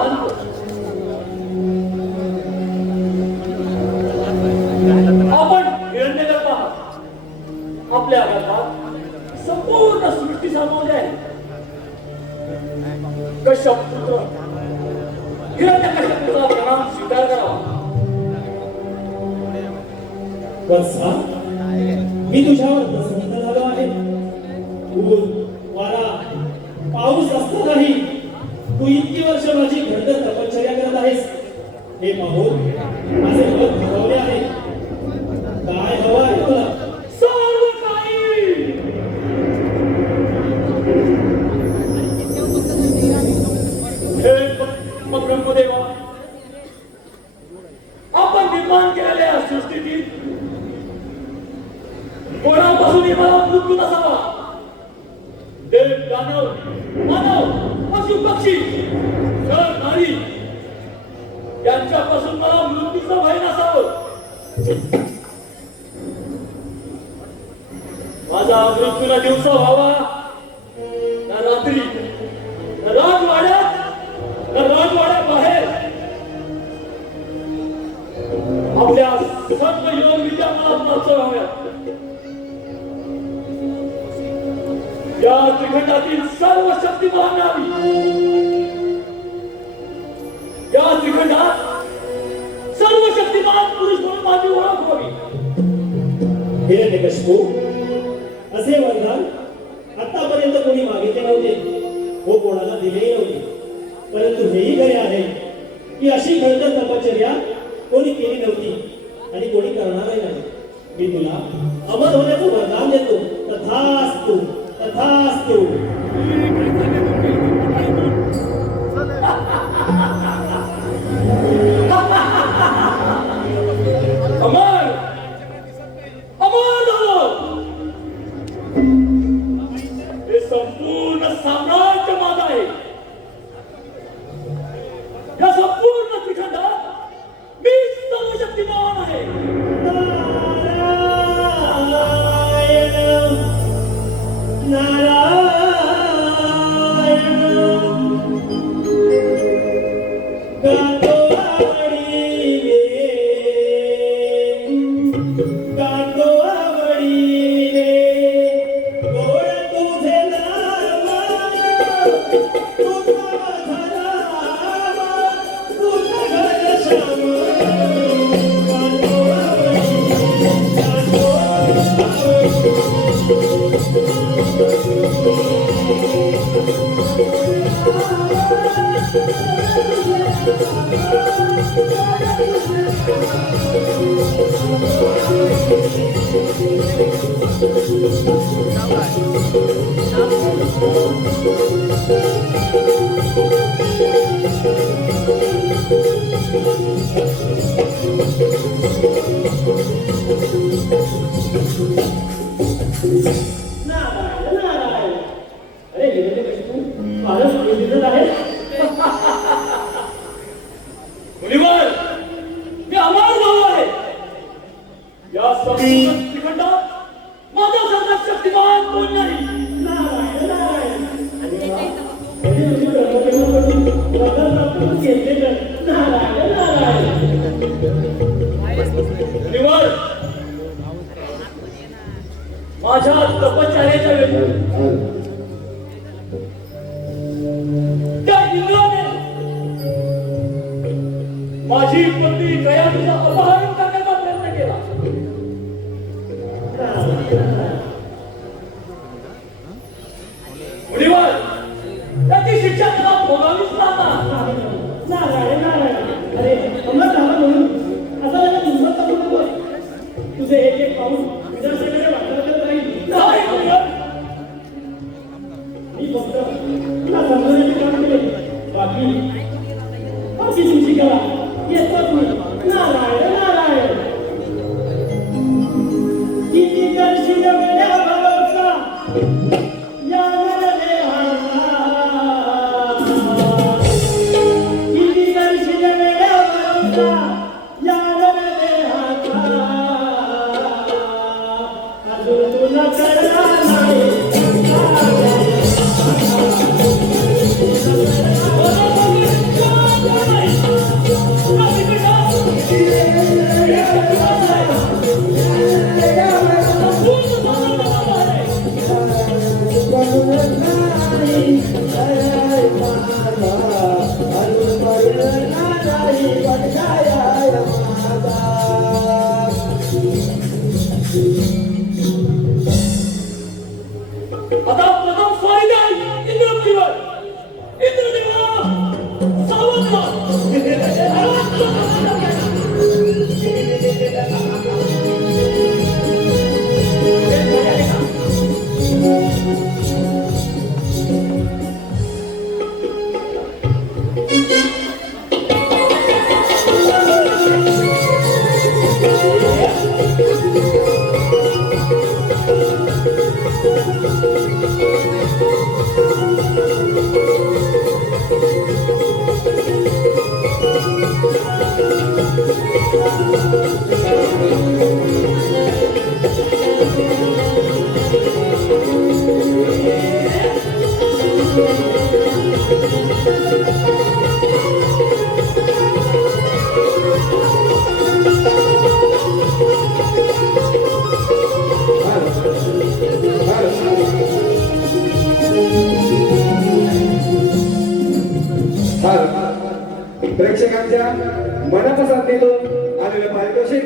शांत. आपण हिरण्यगर्भ आहात. आपल्या गर्भात संपूर्ण सृष्टी सामावली आहे. कश्यप पुत्र हिरण्यकश्यपूचा प्रणाम स्वीकार करावा. वत्सा, मी तुझ्यावर प्रसन्न झालो आहे. ऊन, वारा, पाऊस असतानाही तू इतकी वर्ष माझी घडतर तपश्चर्या करत आहेस हे पाहून माझे मत भागवले आहे. काय हवं आहे तुला? सर्व काही. हे ब्रह्मदेवा, आपण निर्माण केलेल्या सृष्टीतील कोणापासूनही मला मृत्यू नसावा. देव, दानव, मानव, पशु, पक्षी, नर, नारी यांच्यापासून मला मृत्यूचं भय नसावं. माझा मृत्यूला दिवसा व्हावा ना रात्री, ना राजवाड्यात, ना राजवाड्याबाहेर. आपल्या सर्व योग विद्या मला प्राप्त व्हाव्यात. या त्रिखंडातील सर्व शक्ती मला मिळावी. या त्रिखंडात सर्व शक्तिमान पुरुष म्हणून माझी ओळख व्हावी. हिरण्यकश्यपू, असे वरदान आतापर्यंत कोणी मागितले नव्हते व कोणाला दिलेही नव्हते. परंतु हेही खरे आहे की अशी घडतर तपश्चर्या कोणी केली नव्हती आणि कोणी करणारही नाही. मी तुला अमर होण्याचं वरदान देतो. तथास्तु, तथास्तु. अमर, अमर झालो. हे संपूर्ण साम्राज्य माझं आहे. या संपूर्ण त्रिखंडात मी सर्वशक्तिमान आहे. नारायण, गातो आवडीने, गातो आवडीने, गोड तुझे नाम, तुझा माझा नाम, तुझा घनश्याम. गातो आवडीने, गातो नारायण, नारायण. अरे हिरण्यकश्यपू, फारच दिसत आहे. मुनिवर, मी अमर झालो आहे. या संपूर्ण त्रिखंडात माझा सर्वात शक्तिमान कोण नाही. नारायण, नारायण. नारायण, नारायण. मुनिवर, माझ्या तपश्चर्याच्या वेळी त्या इंद्राने माझी पत्नी दयाचं अपहरण करण्याचा प्रयत्न केला. मुनिवर, त्याची शिक्षा मला भोगावीच लागणार. नारायण, नारायण. अरे अमर झाला म्हणून आता त्याला हिंमत करू नको. तुझे एक एक पाऊल विनाशकाकडे वाटत राहील. नाही मुनिवर, मी फक्त तुला समजण्याचे काम केले. बाकी बाकी तुमची कला येतोच मी. नारायण, नारायण. किती करशील वेड्या भरोसा या नरदेहाचा. किती करशील वेड्या भरोसा या नरदेहाचा. अजून तुला करणार नाही. मला अजून पडला नाही पटकाया माझा आता प्रथम स्वारी द्या इंद्रपुरीवर. इंद्रदेवा सावध प्रेक्षकांच्या मनपसंतीतून आलेलं पारितोषिक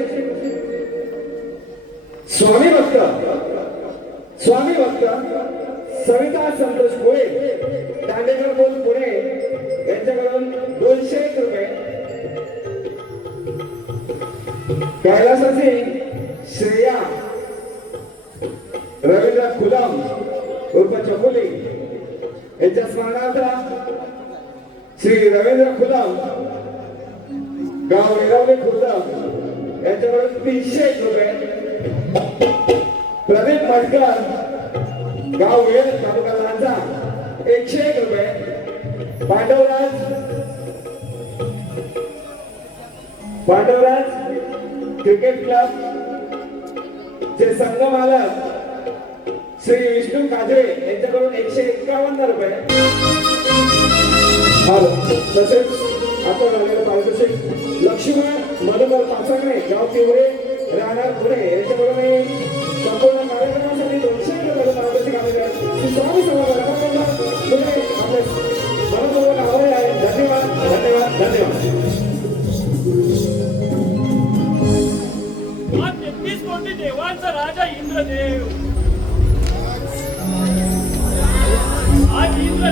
स्वामी भक्त सविता संतोष कोळे दांडेकर बोल पुणे यांच्याकडून 201 रुपये. कैलासाची श्रेया रवींद्र खुलम उर्फ चकोली यांच्या स्मरणार्थ श्री रवींद्र खुलम गाव विरावले खुर्द यांच्याकडून 301 रुपये. प्रदीप मडकर गाव वेळ तालुका लांजा 101 रुपये. पांडवराज क्रिकेट क्लब चे संघ मालक श्री विष्णू काजळे यांच्याकडून 151 रुपये. तसेच आपण आलेलं पारितोषिक लक्ष्मण मधुकर पाचगणे गाव तिवरे राहणार पुणे यांच्याकडून संपूर्ण कार्यक्रमासाठी 200 रुपये पारितोषिक आलेले आहे. स्वामी समाजाला पुणे आपले मनपूर्वक आभारी आहे. धन्यवाद धन्यवाद धन्यवाद. हा 33 कोटी देवांचा राजा इंद्रदेव. आज इंद्र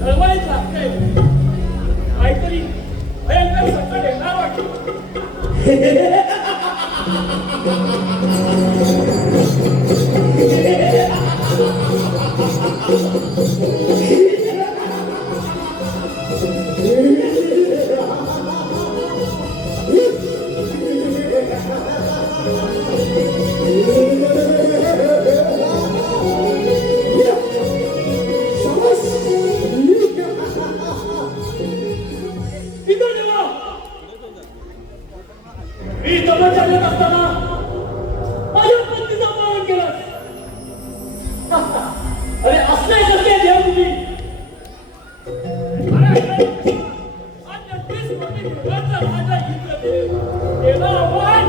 दरवाईच लागते. काहीतरी भयंकर संकट येणार वाटते. मी तमाशा घेत असताना माझ्या पत्नीचा अपमान केला. अरे असले कसले देव तुम्ही. आज 33 कोटी देवांचा राजा इंद्रदेव देवा आव्हान.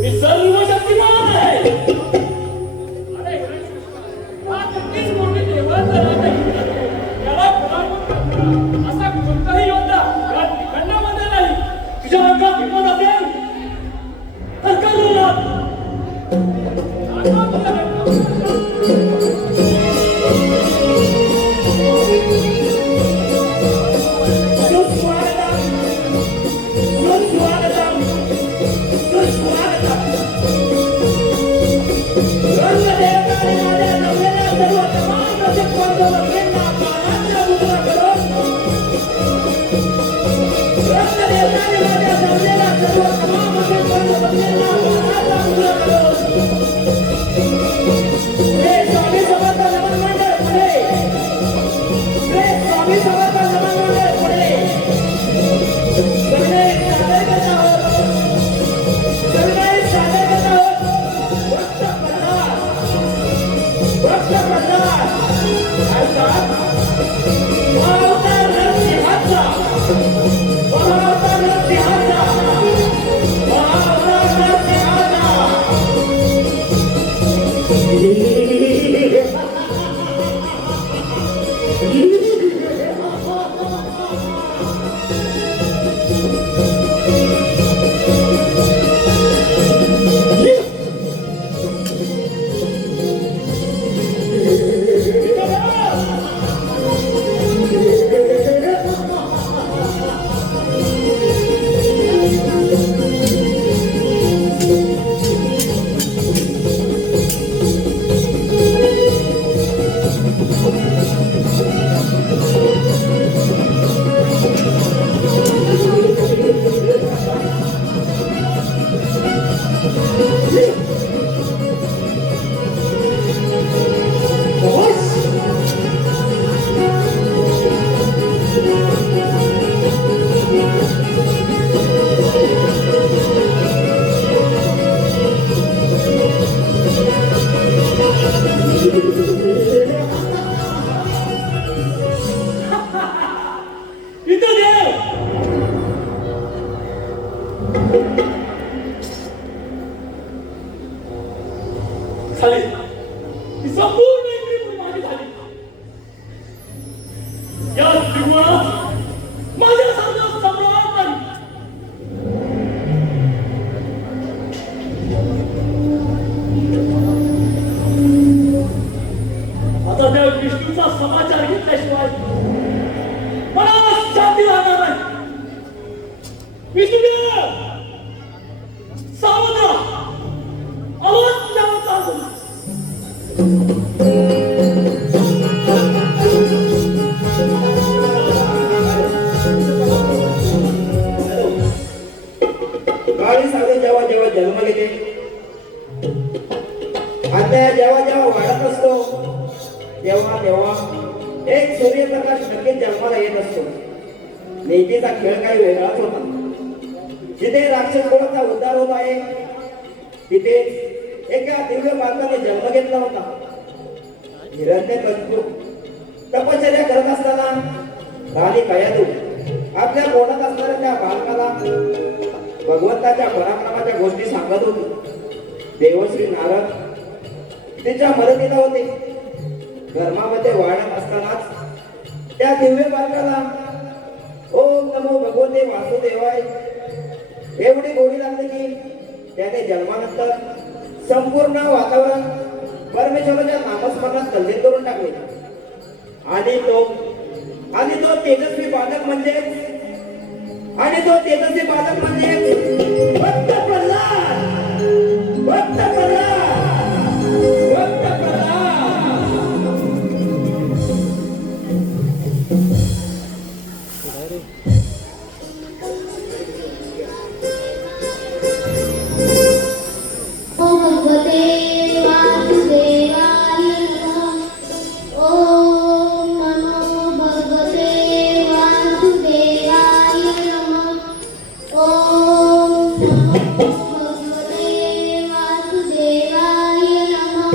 मी सर्व शक्तिमान आहे. अरे हा 33 कोटी देवांचा राजा इंद्रदेव याला पराभूत करणारा असा कोणताही योद्धा या खंडामध्ये नाही. तुझ्या अंगात विपद असेल तर करू लाग. इथं देव खाली ही संपूर्ण इकडे माझी झाली या त्रिगुणात माझ्यासारखा सम्राट नाही. आता त्या विष्णूचा समाचार घेतल्याशिवाय मला शांती राहणार नाही. विष्णुदेव सावध राहा. आवाज द्यावा चालू. काळी साधे जेव्हा जेव्हा जन्म घेते आता जेव्हा जेव्हा वाढत असतो तेव्हा तेव्हा एक सूर्यप्रकाश नक्कीच जन्माला येत असतो. नेतीचा खेळ काही वेगळाच होता. जिथे राक्षस कुळाचा उद्धार होत आहे तिथे एका दिव्य बालकाने जन्म घेतला होता. हिरण्यकशिपू तपश्चर्या करत असताना राणी कयाधू आपल्या पोटात असणाऱ्या त्या बालकाला भगवंताच्या पराक्रमाच्या गोष्टी सांगत होती. देवश्री नारद तिच्या मदतीला होते. धर्मामध्ये वाढत असतानाच त्या दिव्य बालकाला ओम नमो भगवते वासुदेवाय एवढी गोडी लागली की त्याने जन्मानंतर संपूर्ण वातावरण परमेश्वराच्या नामस्मरणात तल्लीन करून टाकले. आणि तो तेजस्वी बालक म्हणजे भक्त प्रल्हाद. भक्त प्रल्हाद. भक्त प्रल्हाद. ओ भगवते वासुदेवाय नमः. ओम नमो भगवते वासुदेवाय नमः. ओम नमो भगवते वासुदेवाय नमः.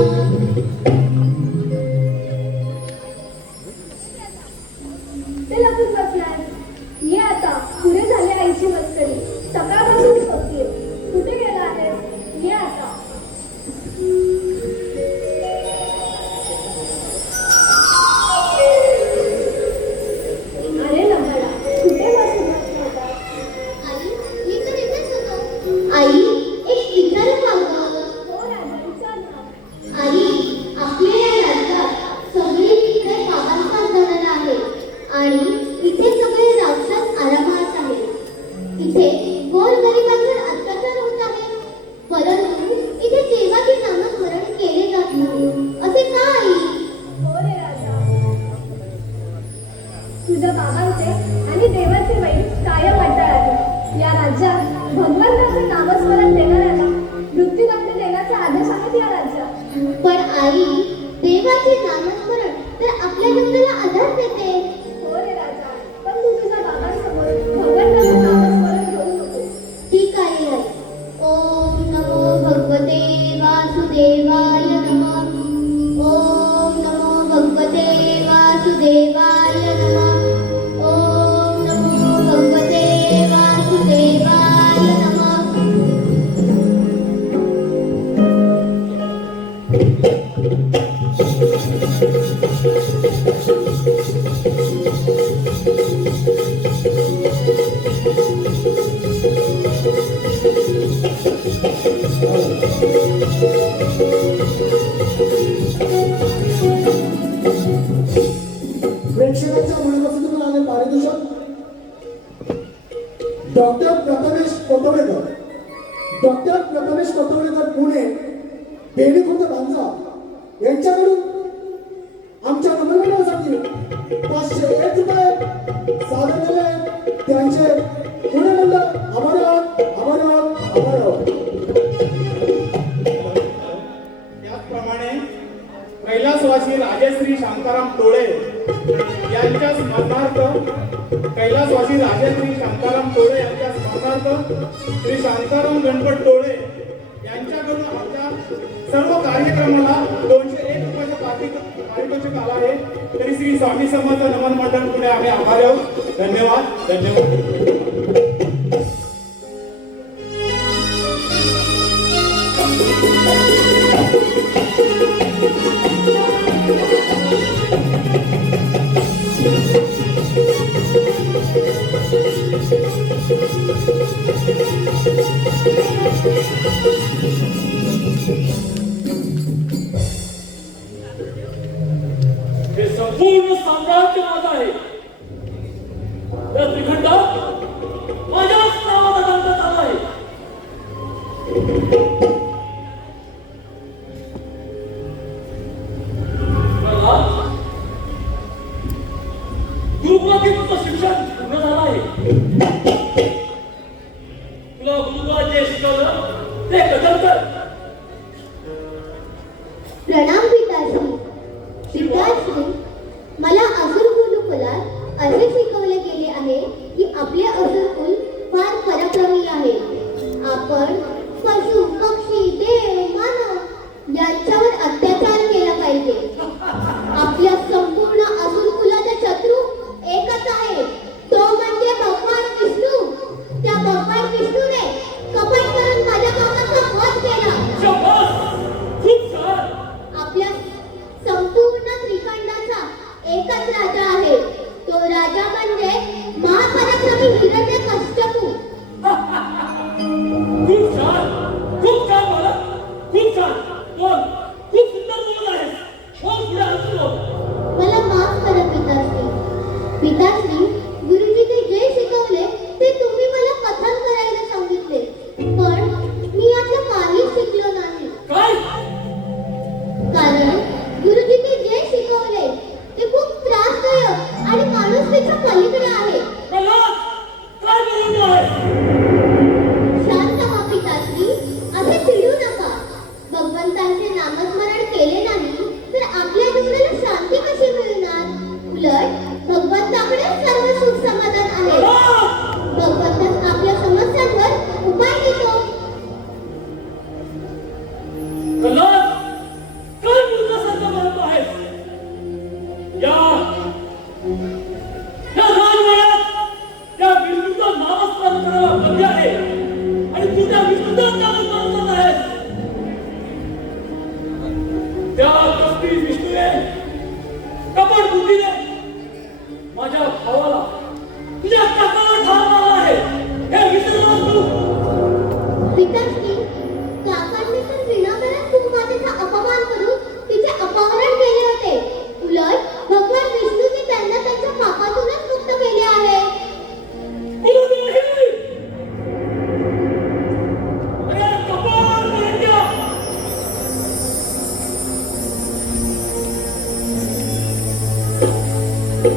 ते लपून बसलाय. ये आता पुढे झाली आईची मस्करी. सकाळपासून बघतीये. कुठे गेला आहेस? ये आता. अरे लंबाडा, कुठे बसून होता? आई, मी तर इथेच होतो. आई, एक विचारू का गं? हो राजा, विचार ना. आई, आपल्या या राज्यात सगळीकडे बाबांचा गणना आहे आणि इथे सगळे राक्षस आरामात आहेत. इथे गोरगरिबांवर अत्याचार होत आहे, परंतु इथे देवाचे नामस्मरण केले जात नाही. असे का आई? हो रे राजा, तुझ्या बाबांचे आणि देवाचे वैर कायम अड्डाळ आहे. या राज्यात भगवंताचे नामस्मरण देणाऱ्याला मृत्यूदंड देण्याचा आदेश आहे या राज्यात. पण आई, देवाचे नामस्मरण तर आपल्या जगताला आधार देते. हो रे राजा, पण तू तुझ्या बाबांसमोर भगवंताचं नामस्मरण करू नको. ठीक आहे आई. ओम नमो भगवते वासुदेवाय नमः. ओम नमो भगवते वासुदेवाय नमः. ओम नमो भगवते वासुदेवाय नमः. Thank you. प्रेक्षकांच्या मनपसंतीतून आले पारितोषिक डॉक्टर प्रथमेश कोतवडेकर पुणे बेणीखुर्द भांजा यांच्याकडून आमच्या मनोरंजनासाठी 501 रुपये सादर केले. त्यांचे पुणे मंडळ आभारी आहोत. त्याचप्रमाणे कैलासवासी राजश्री शांताराम टोळे यांच्या स्मरणार्थ श्री शांताराम गणपत टोळे यांच्याकडून आमच्या सर्व कार्यक्रमाला 201 रुपयाचे पारितोषिक आला आहे. तरी श्री स्वामी समर्थ नमन मंडळ पुणे आम्ही आभारी आहोत. धन्यवाद. हे संपूर्ण साम्राज्य माझं आहे. या त्रिखंडात माझ्याच नावाचा ग्रंथ आला आहे. गुरुकुलातील शिक्षण पूर्ण झालं आहे. तुला गुरुकुलात जे शिकवलं ते कथन कर. प्रणाम पिताश्री. मला असुर गुरुकुलात असे शिकवले गेले आहे की आपले असुरकुल फार पराक्रमी आहे. आपण पशु पक्षी देव मानव यांच्यावर अत्याचार केला पाहिजे. आपल्या संपूर्ण असुरकुलाचा शत्रू एकच आहे, तो म्हणजे भगवान विष्णू. त्या भगवान विष्णूने कपट करून माझ्या कामाचा वध केला. आपल्या संपूर्ण त्रिखंडाचा एकच राजा आहे, तो राजा म्हणजे महापराक्रमी हिरण्यकश्यपू. खूप छान मला खूप छान बोल. खूप सुंदर बोल आहेस. बोल पुढे अजून बोल. मला माफ करा पिताश्री. गुरुजीने जे शिकवले ते तुम्ही मला कथन करायला सांगितले, पण मी यातलं काहीच शिकलो नाही. काय? कारण गुरुजींनी जे शिकवले ते खूप त्रासदायक आणि माणुसकीच्या पलीकडे आहे. काय बोलतो आहे? शांत व्हा पिताश्री, असे चिडू नका. भगवंतांचे नामस्मरण केले नाही तर आपल्या जीवनाला शांती कशी मिळणार? उलट भगवंताकडे सर्व सुख समाधान आहे. भगवंत आपल्या समस्यांवर उपाय देतो. काय मूर्खासारखं बोलतो आहेस? या राजवाड्यात त्या विष्णूचं नामस्मरण करायला बंदी आहे आणि तू त्या विष्णूचं नामस्मरण करत आहेस. त्या कपटी विष्णूने कपट बुद्धीने माझ्या भावाला तुझ्या काकावर ठार मारला आहे. हे विसरलास तू? पिताश्री, काकांनी तर विनाकारण कुमारीचा अपमान करून तिचे अपहरण केले होते. उलट भगवान विष्णूने त्यांना त्यांच्या पापातूनच मुक्त केले आहे.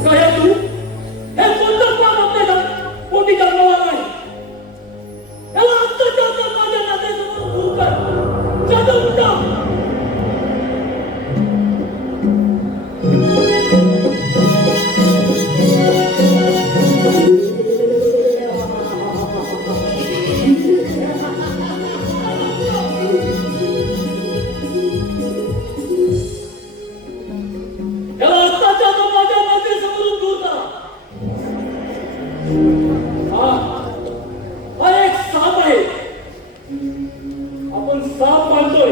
काय तू हे कोणतं पाप आपल्या पोटी जन्माला नाही? याला आत्ताच्या माझ्या नात्यासमोर दूर कर. जादू उठा. याला आत्ताच्या माझ्या नात्यासमोरून दूर करा. हा एक साप आहे. आपण साप मानतोय.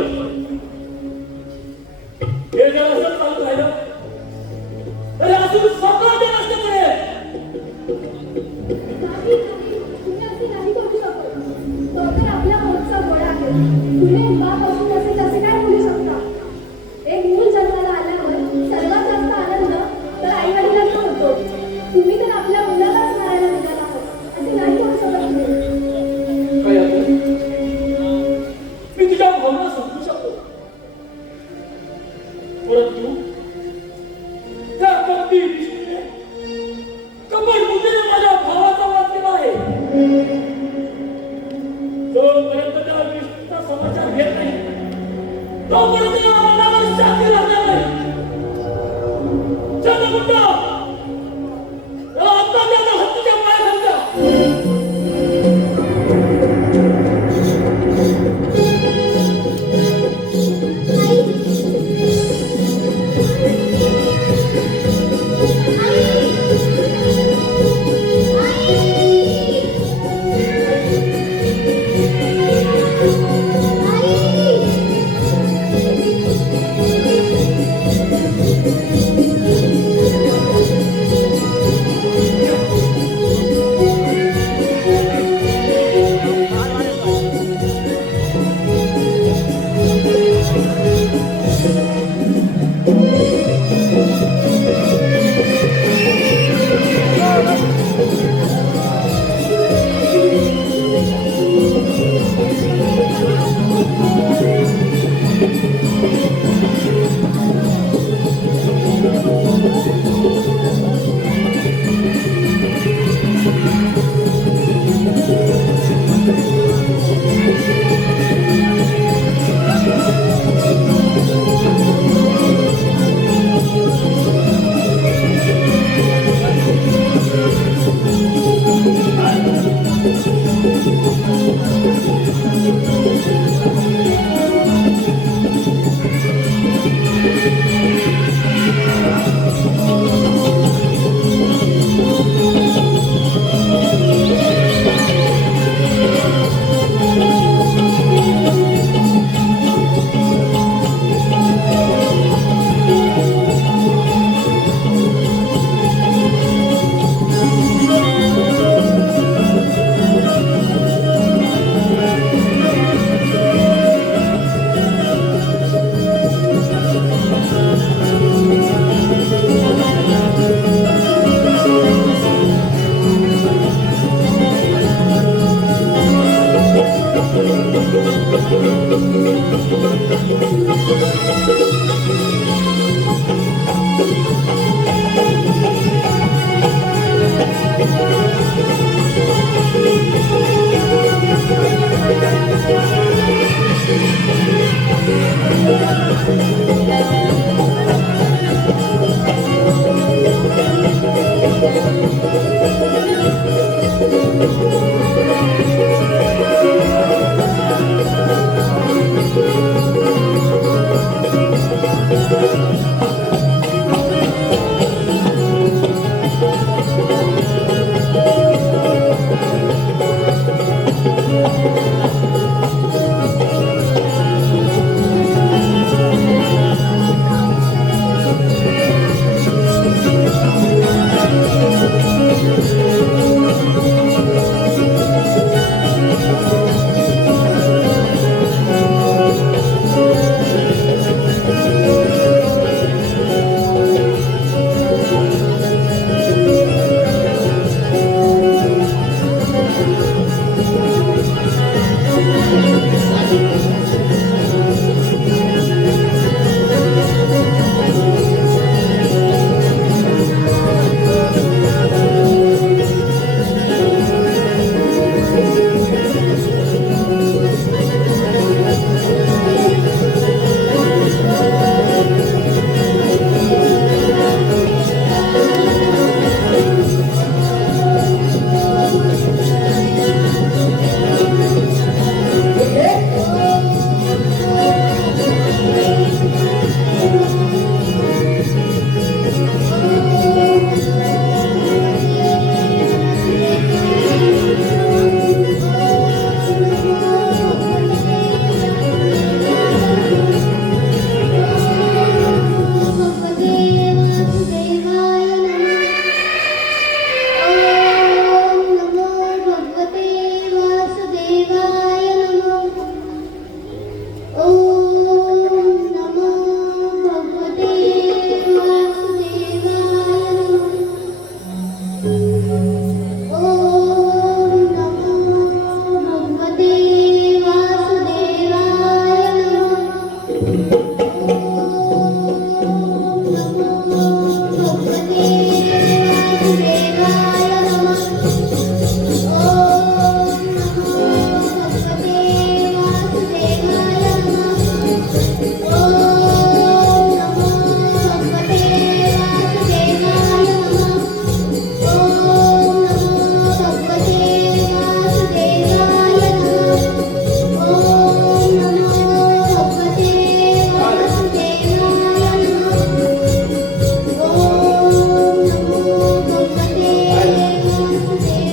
हे जर असं चालू राहिलं तर अजून साम्राज्य नष्ट पडेल. तुम्ही असे नाही करू शकत. तो तर आपला मोठा गोळा आहे. तुम्ही बाप असून असे काय बोलू शकता? एक मूल जन्माला आल्यावर सर्वात जास्त आनंद तर आई वडिलांना कपटी दृष्टीने कपट बुद्धीने माझ्या भावाचा वाद केला आहे. जोपर्यंत त्याला विष्णूचा समाचार घेत नाही तोपर्यंत या मनावर शांती राहणार नाही. चंद्रगुप्त त्याला आता त्याच्या हत्तीच्या पाया घालता. आई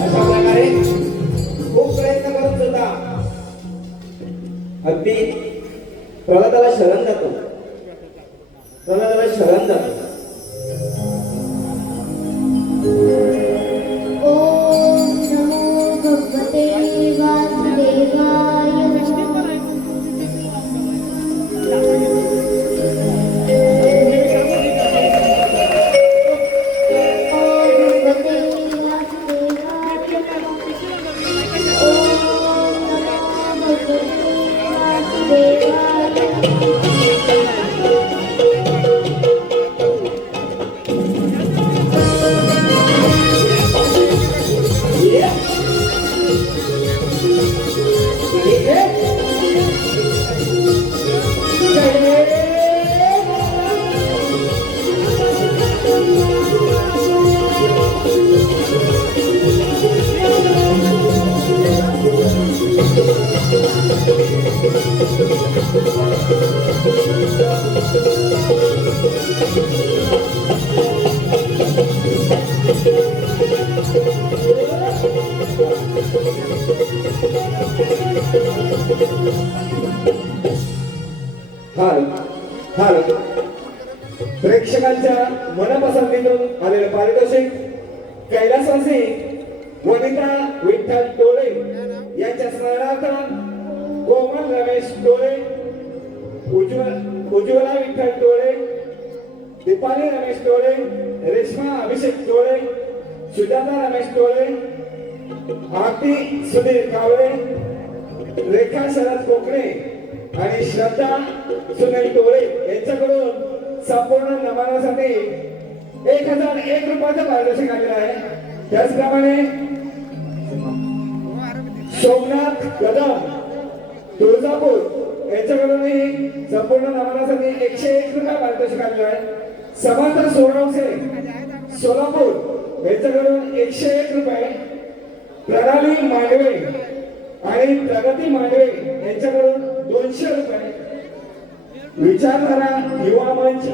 अशा प्रकारे खूप प्रयत्न करत सुद्धा अगदी प्रल्हादाला शरण जातो. ओम नमो भगवते वासुदेवाय नमः. ओम भगवते वासुदेवाय नमः. ओम नमो भगवते वासुदेवाय हाल प्रेक्षकांच्या मनपसंतीतून आलेलं पारितोषिक कैलासवासी वनिता विठ्ठल टोळे यांच्या स्मरणार्थ कोमल रमेश टोळे, उज्ज्वला विठ्ठल टोळे, दीपाली रमेश टोळे, रेश्मा अभिषेक टोळे, सुजाता रमेश टोळे, आरती सुधीर कावळे, रेखा शरद कोकणे आणि श्रद्धा सुनील टोळे यांच्याकडून संपूर्ण नमनासाठी 1001 रुपयाचं पारितोषिक आलेलं आहे. त्याचप्रमाणे सोमनाथ कदम तुळजापूर यांच्याकडूनही संपूर्ण नमनासाठी 101 रुपये पारितोषिक आलेलं आहे. समांतर सोनवसे सोलापूर यांच्याकडून 101 रुपये, प्रणाली मांडवे आणि प्रगती मांडवे यांच्याकडून 200 रुपये, विचारधारा युवा मंच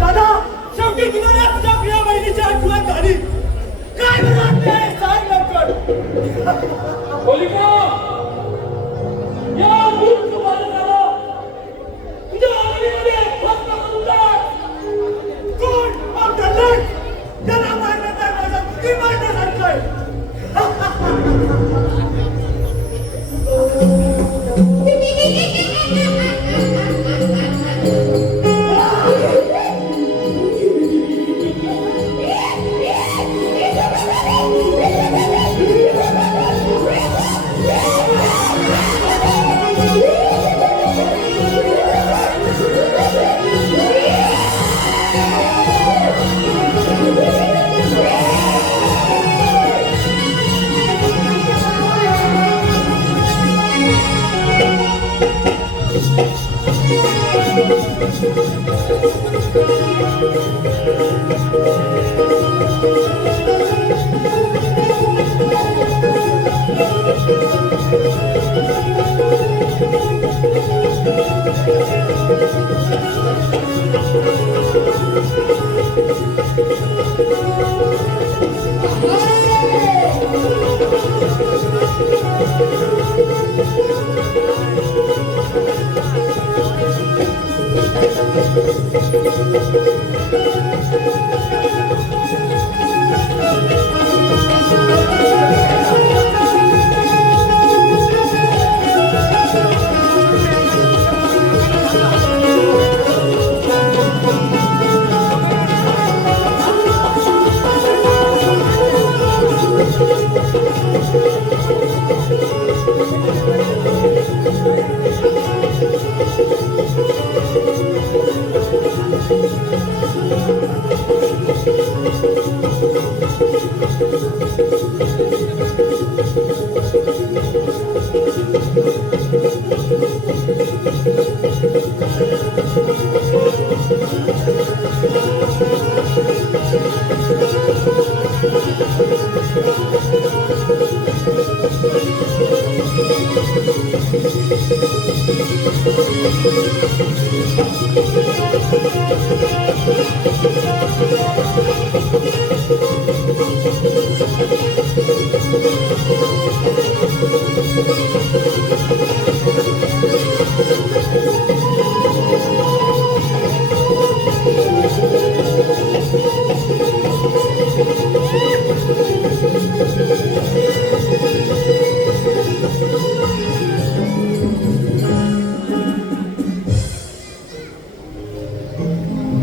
दादा, शेवटी तुला तुझ्या प्रिय बहिणीची आठवण झाली. काय बरं वाटतंय सांग लवकर. या मूर्ख बालकाला तुझ्या आगीमध्ये भस्म करून टाक. कोण चाललंय त्याला मारण्यात आहे माझा मुलगी मारण्यात आणतोय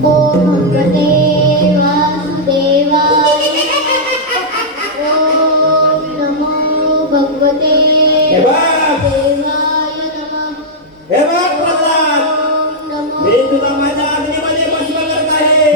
ओम भगवते वासुदेवाय ओम नमो भगवते हे बघ. देवाय नमः हे बघ प्रल्हाद, ओम नमो मी तुला माझ्या अग्नीमध्ये भस्म करत आहे.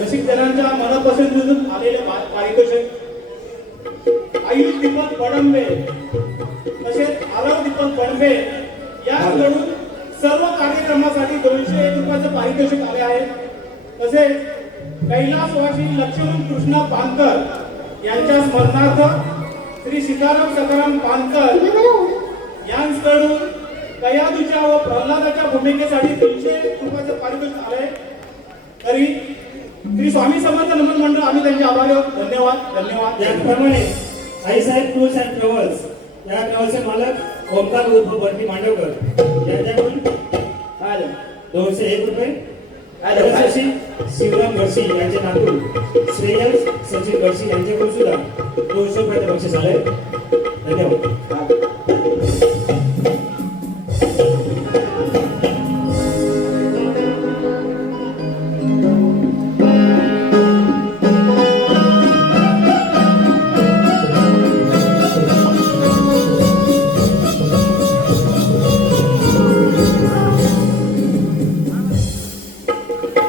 रसिक जनांच्या मनपसंतीतून आलेले पारितोषिक आयुष दीपक बडंबे तसेच आरव दीपक बडंबे याचकडून सर्व कार्यक्रमासाठी 201 रुपयाचं पारितोषिक आले आहे. तसेच कैलासवासी लक्ष्मण कृष्णा पानकर यांच्या स्मरणार्थ श्री सीताराम सखाराम पानकर यांकडून कयादूच्या व प्रल्हादाच्या भूमिकेसाठी 200 रुपयाचं पारितोषिक आले. तरी श्री स्वामी समर्थ नमन मंडळ आम्ही त्यांचे आभारी आहोत. धन्यवाद धन्यवाद. त्याचप्रमाणे आईसाहेब टूर्स अँड ट्रॅव्हल्स या ट्रॅव्हल्सचे मालक ओमकार उर्फ बंटी मांडवकर यांच्याकडून 201 रुपये. रजतशी शिवराम गडसी यांचे नातू श्रेयस सचिन गडसी यांच्याकडून सुद्धा 200 रुपयाचं बक्षीस आलंय. धन्यवाद.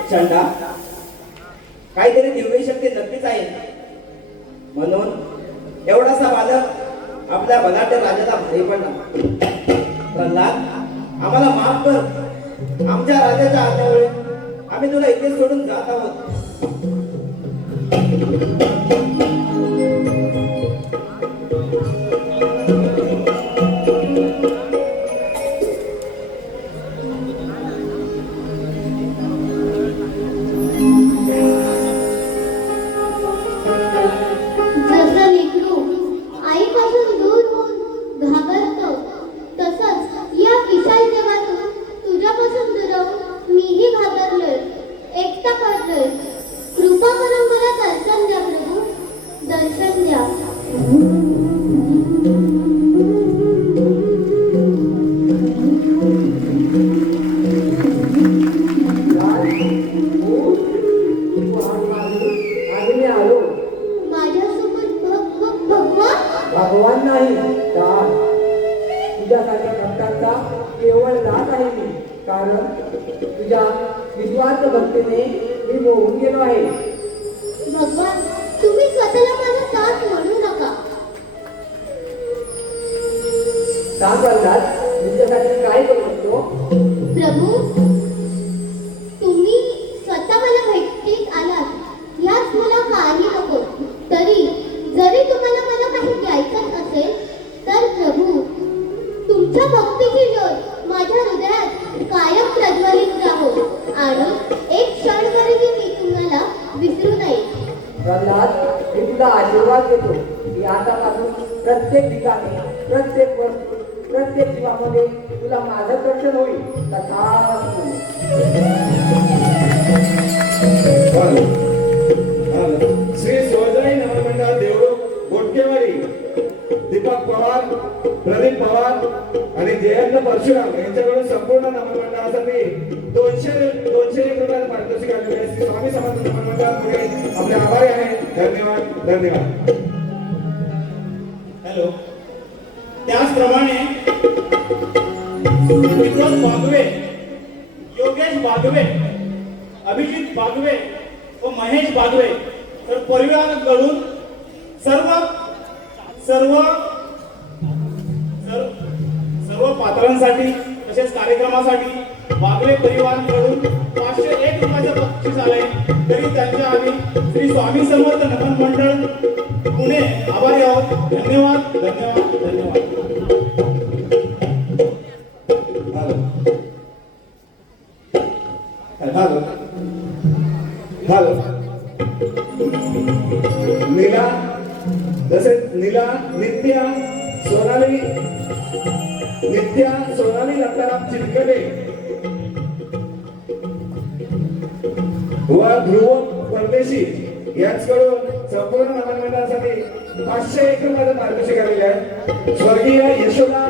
चंदा काहीतरी दिव्य शक्ती नक्कीच आहे. म्हणून एवढासा बालक आपल्या बलाढ्य राजाला भारी पडला. प्रल्हाद, आम्हाला माफ कर. आमच्या राजाच्या आज्ञेमुळे आम्ही तुला इथे सोडून जात आहोत. जसं लेकरू आईपासून दूर होऊन घाबरतो, तसंच या विशाल जगातून तुझ्यापासून दुरावून मीही घाबरलोय, एकटा पडलोय. कृपा करून मला दर्शन द्या प्रभू, दर्शन द्या. मी आलो. माझ्यासोबत भगवान भगवान नाही दास. तुझ्यासारख्या भक्तांचा केवळ दास आहे मी. कारण तुझ्या निस्वार्थ भक्तीने मी मोहून गेलो आहे. भगवान, तुम्ही स्वतःला माझा दास म्हणू नका. सांग प्रल्हाद, तुझ्यासाठी काय करू शकतो? प्रभू, तुम्ही स्वतः मला भेटीत आलात यात मला काही नको. तरी जरी तुम्हाला मला काही द्यायचं असेल तर प्रभू, तुमच्या भक्तीची ज्योत माझ्या हृदयात कायम प्रज्वलित राहो आणि एक क्षणभरही मी तुम्हाला विसरू नये. प्रल्हाद, मी तुला आशीर्वाद देतो की आतापासून प्रत्येक ठिकाणी, प्रत्येक वस्तू, प्रत्येक जीवामध्ये तुला माझं दर्शन होईल. तथास्तु. श्री सोजराई नवमंडळ देवरुख गोटकेवाडी दीपक पवार, प्रदीप पवार आणि जयंत परशुराम यांच्याकडून संपूर्ण नवमंडळासाठी 200 रुपये पारितोषिक आलेले आहे. श्री स्वामी समर्थ नवमंडळापुढे आपले आभारी आहे. धन्यवाद, धन्यवाद. हॅलो. त्याचप्रमाणे विनोद बागवे, योगेश बागवे, अभिजित बागवे व महेश बागवे तर परिवाराकडून सर्व सर्व सर्व पात्रांसाठी तसेच कार्यक्रमासाठी बागवे परिवाराकडून 501 रुपयाचं बक्षीस आलंय. तरी त्यांच्या आम्ही श्री स्वामी समर्थ नमन मंडळ पुणे आभारी आहोत. धन्यवाद, धन्यवाद, धन्यवाद. Hello hello. नीला, तसेच नीला, नित्या सोनाली नंतराम चिलकले व ध्रुव परदेशी यांच्याकडून संपूर्ण नमन मंडळासाठी 501 रुपयाचं पारितोषिक आलेले आहे. स्वर्गीय यशोदा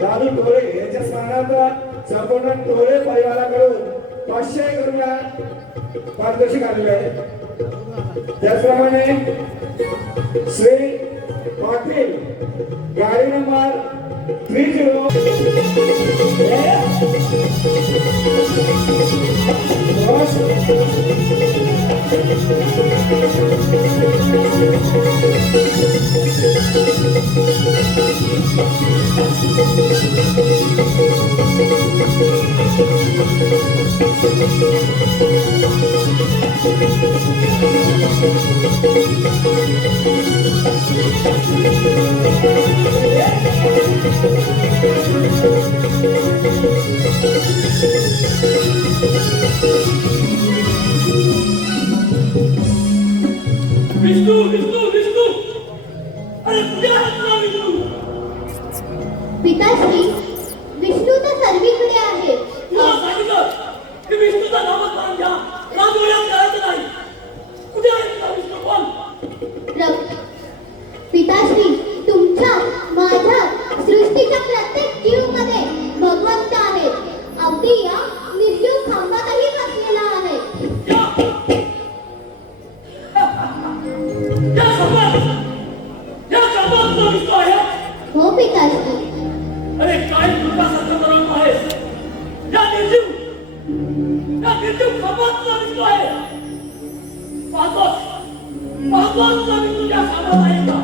दादू टोळे यांच्या स्मरणार्थ संपूर्ण टोळे परिवाराकडून 501 रुपया पारितोषिक आलेले आहे. त्याचप्रमाणे श्री पाटील गाडी नंबर 30 विष्णू विष्णू विष्णू, अरे कुठे आहात ना विष्णू? पिताश्री, विष्णू तर सर्वीकडे आहे. तुला सांगितलं की विष्णूचा नामस्मरण घ्या, राजोळ्यात करायचं नाही. कुठे आहे तुझा विष्णू? कोण? पिताश्री, तुमच्या माझ्या सृष्टीच्या प्रत्येक जीवमध्ये भगवंत आहे. अगदी या निर्जीव खांबातही बसलेला आहे. हो पिताश्री. अरे काय कृपा सत्कारम आहेस? या निर्जीव खंबातला विष्णू आहे. समस्त मी तुझ्या समोर आहे का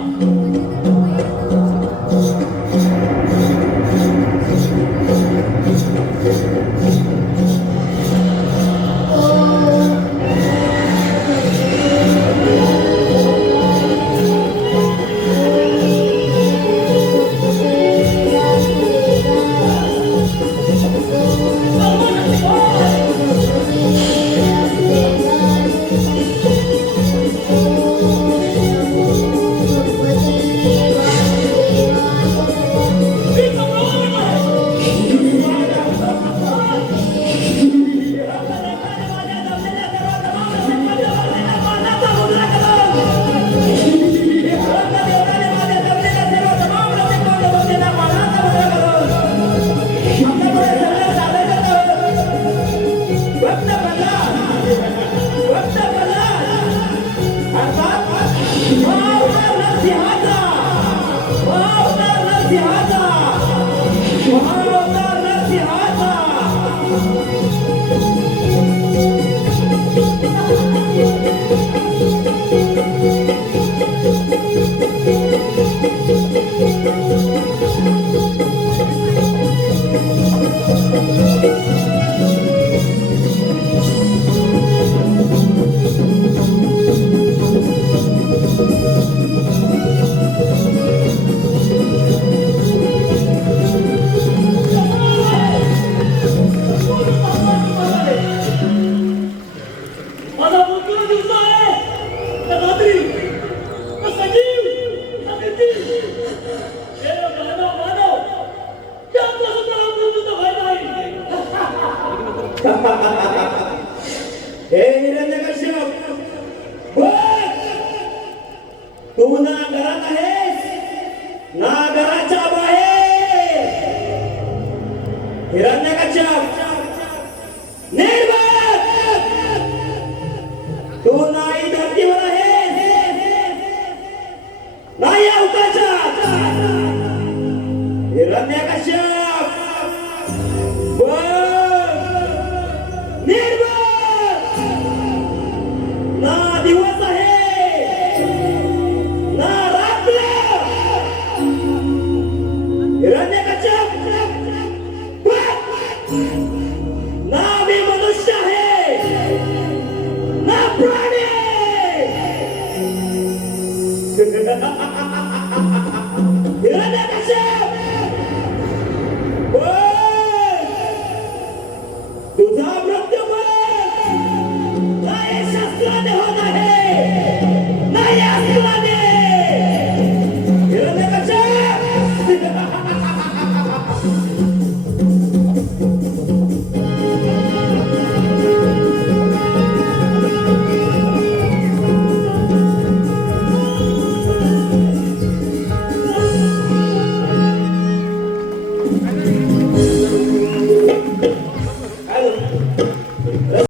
हे हिरण्यकश्यप तू ना घरात आहेस ना घराच्या बाहेर हिरण्यकश्यप निर्भय तू नाही धरतीवर आहेस नाही अवकाशात हिरण्यकश्यप ना दिवस आहे ना रात्र हिरण्यकश्यप ना मी मनुष्य आहे ना प्राणी हिरण्यकश्यप तुझा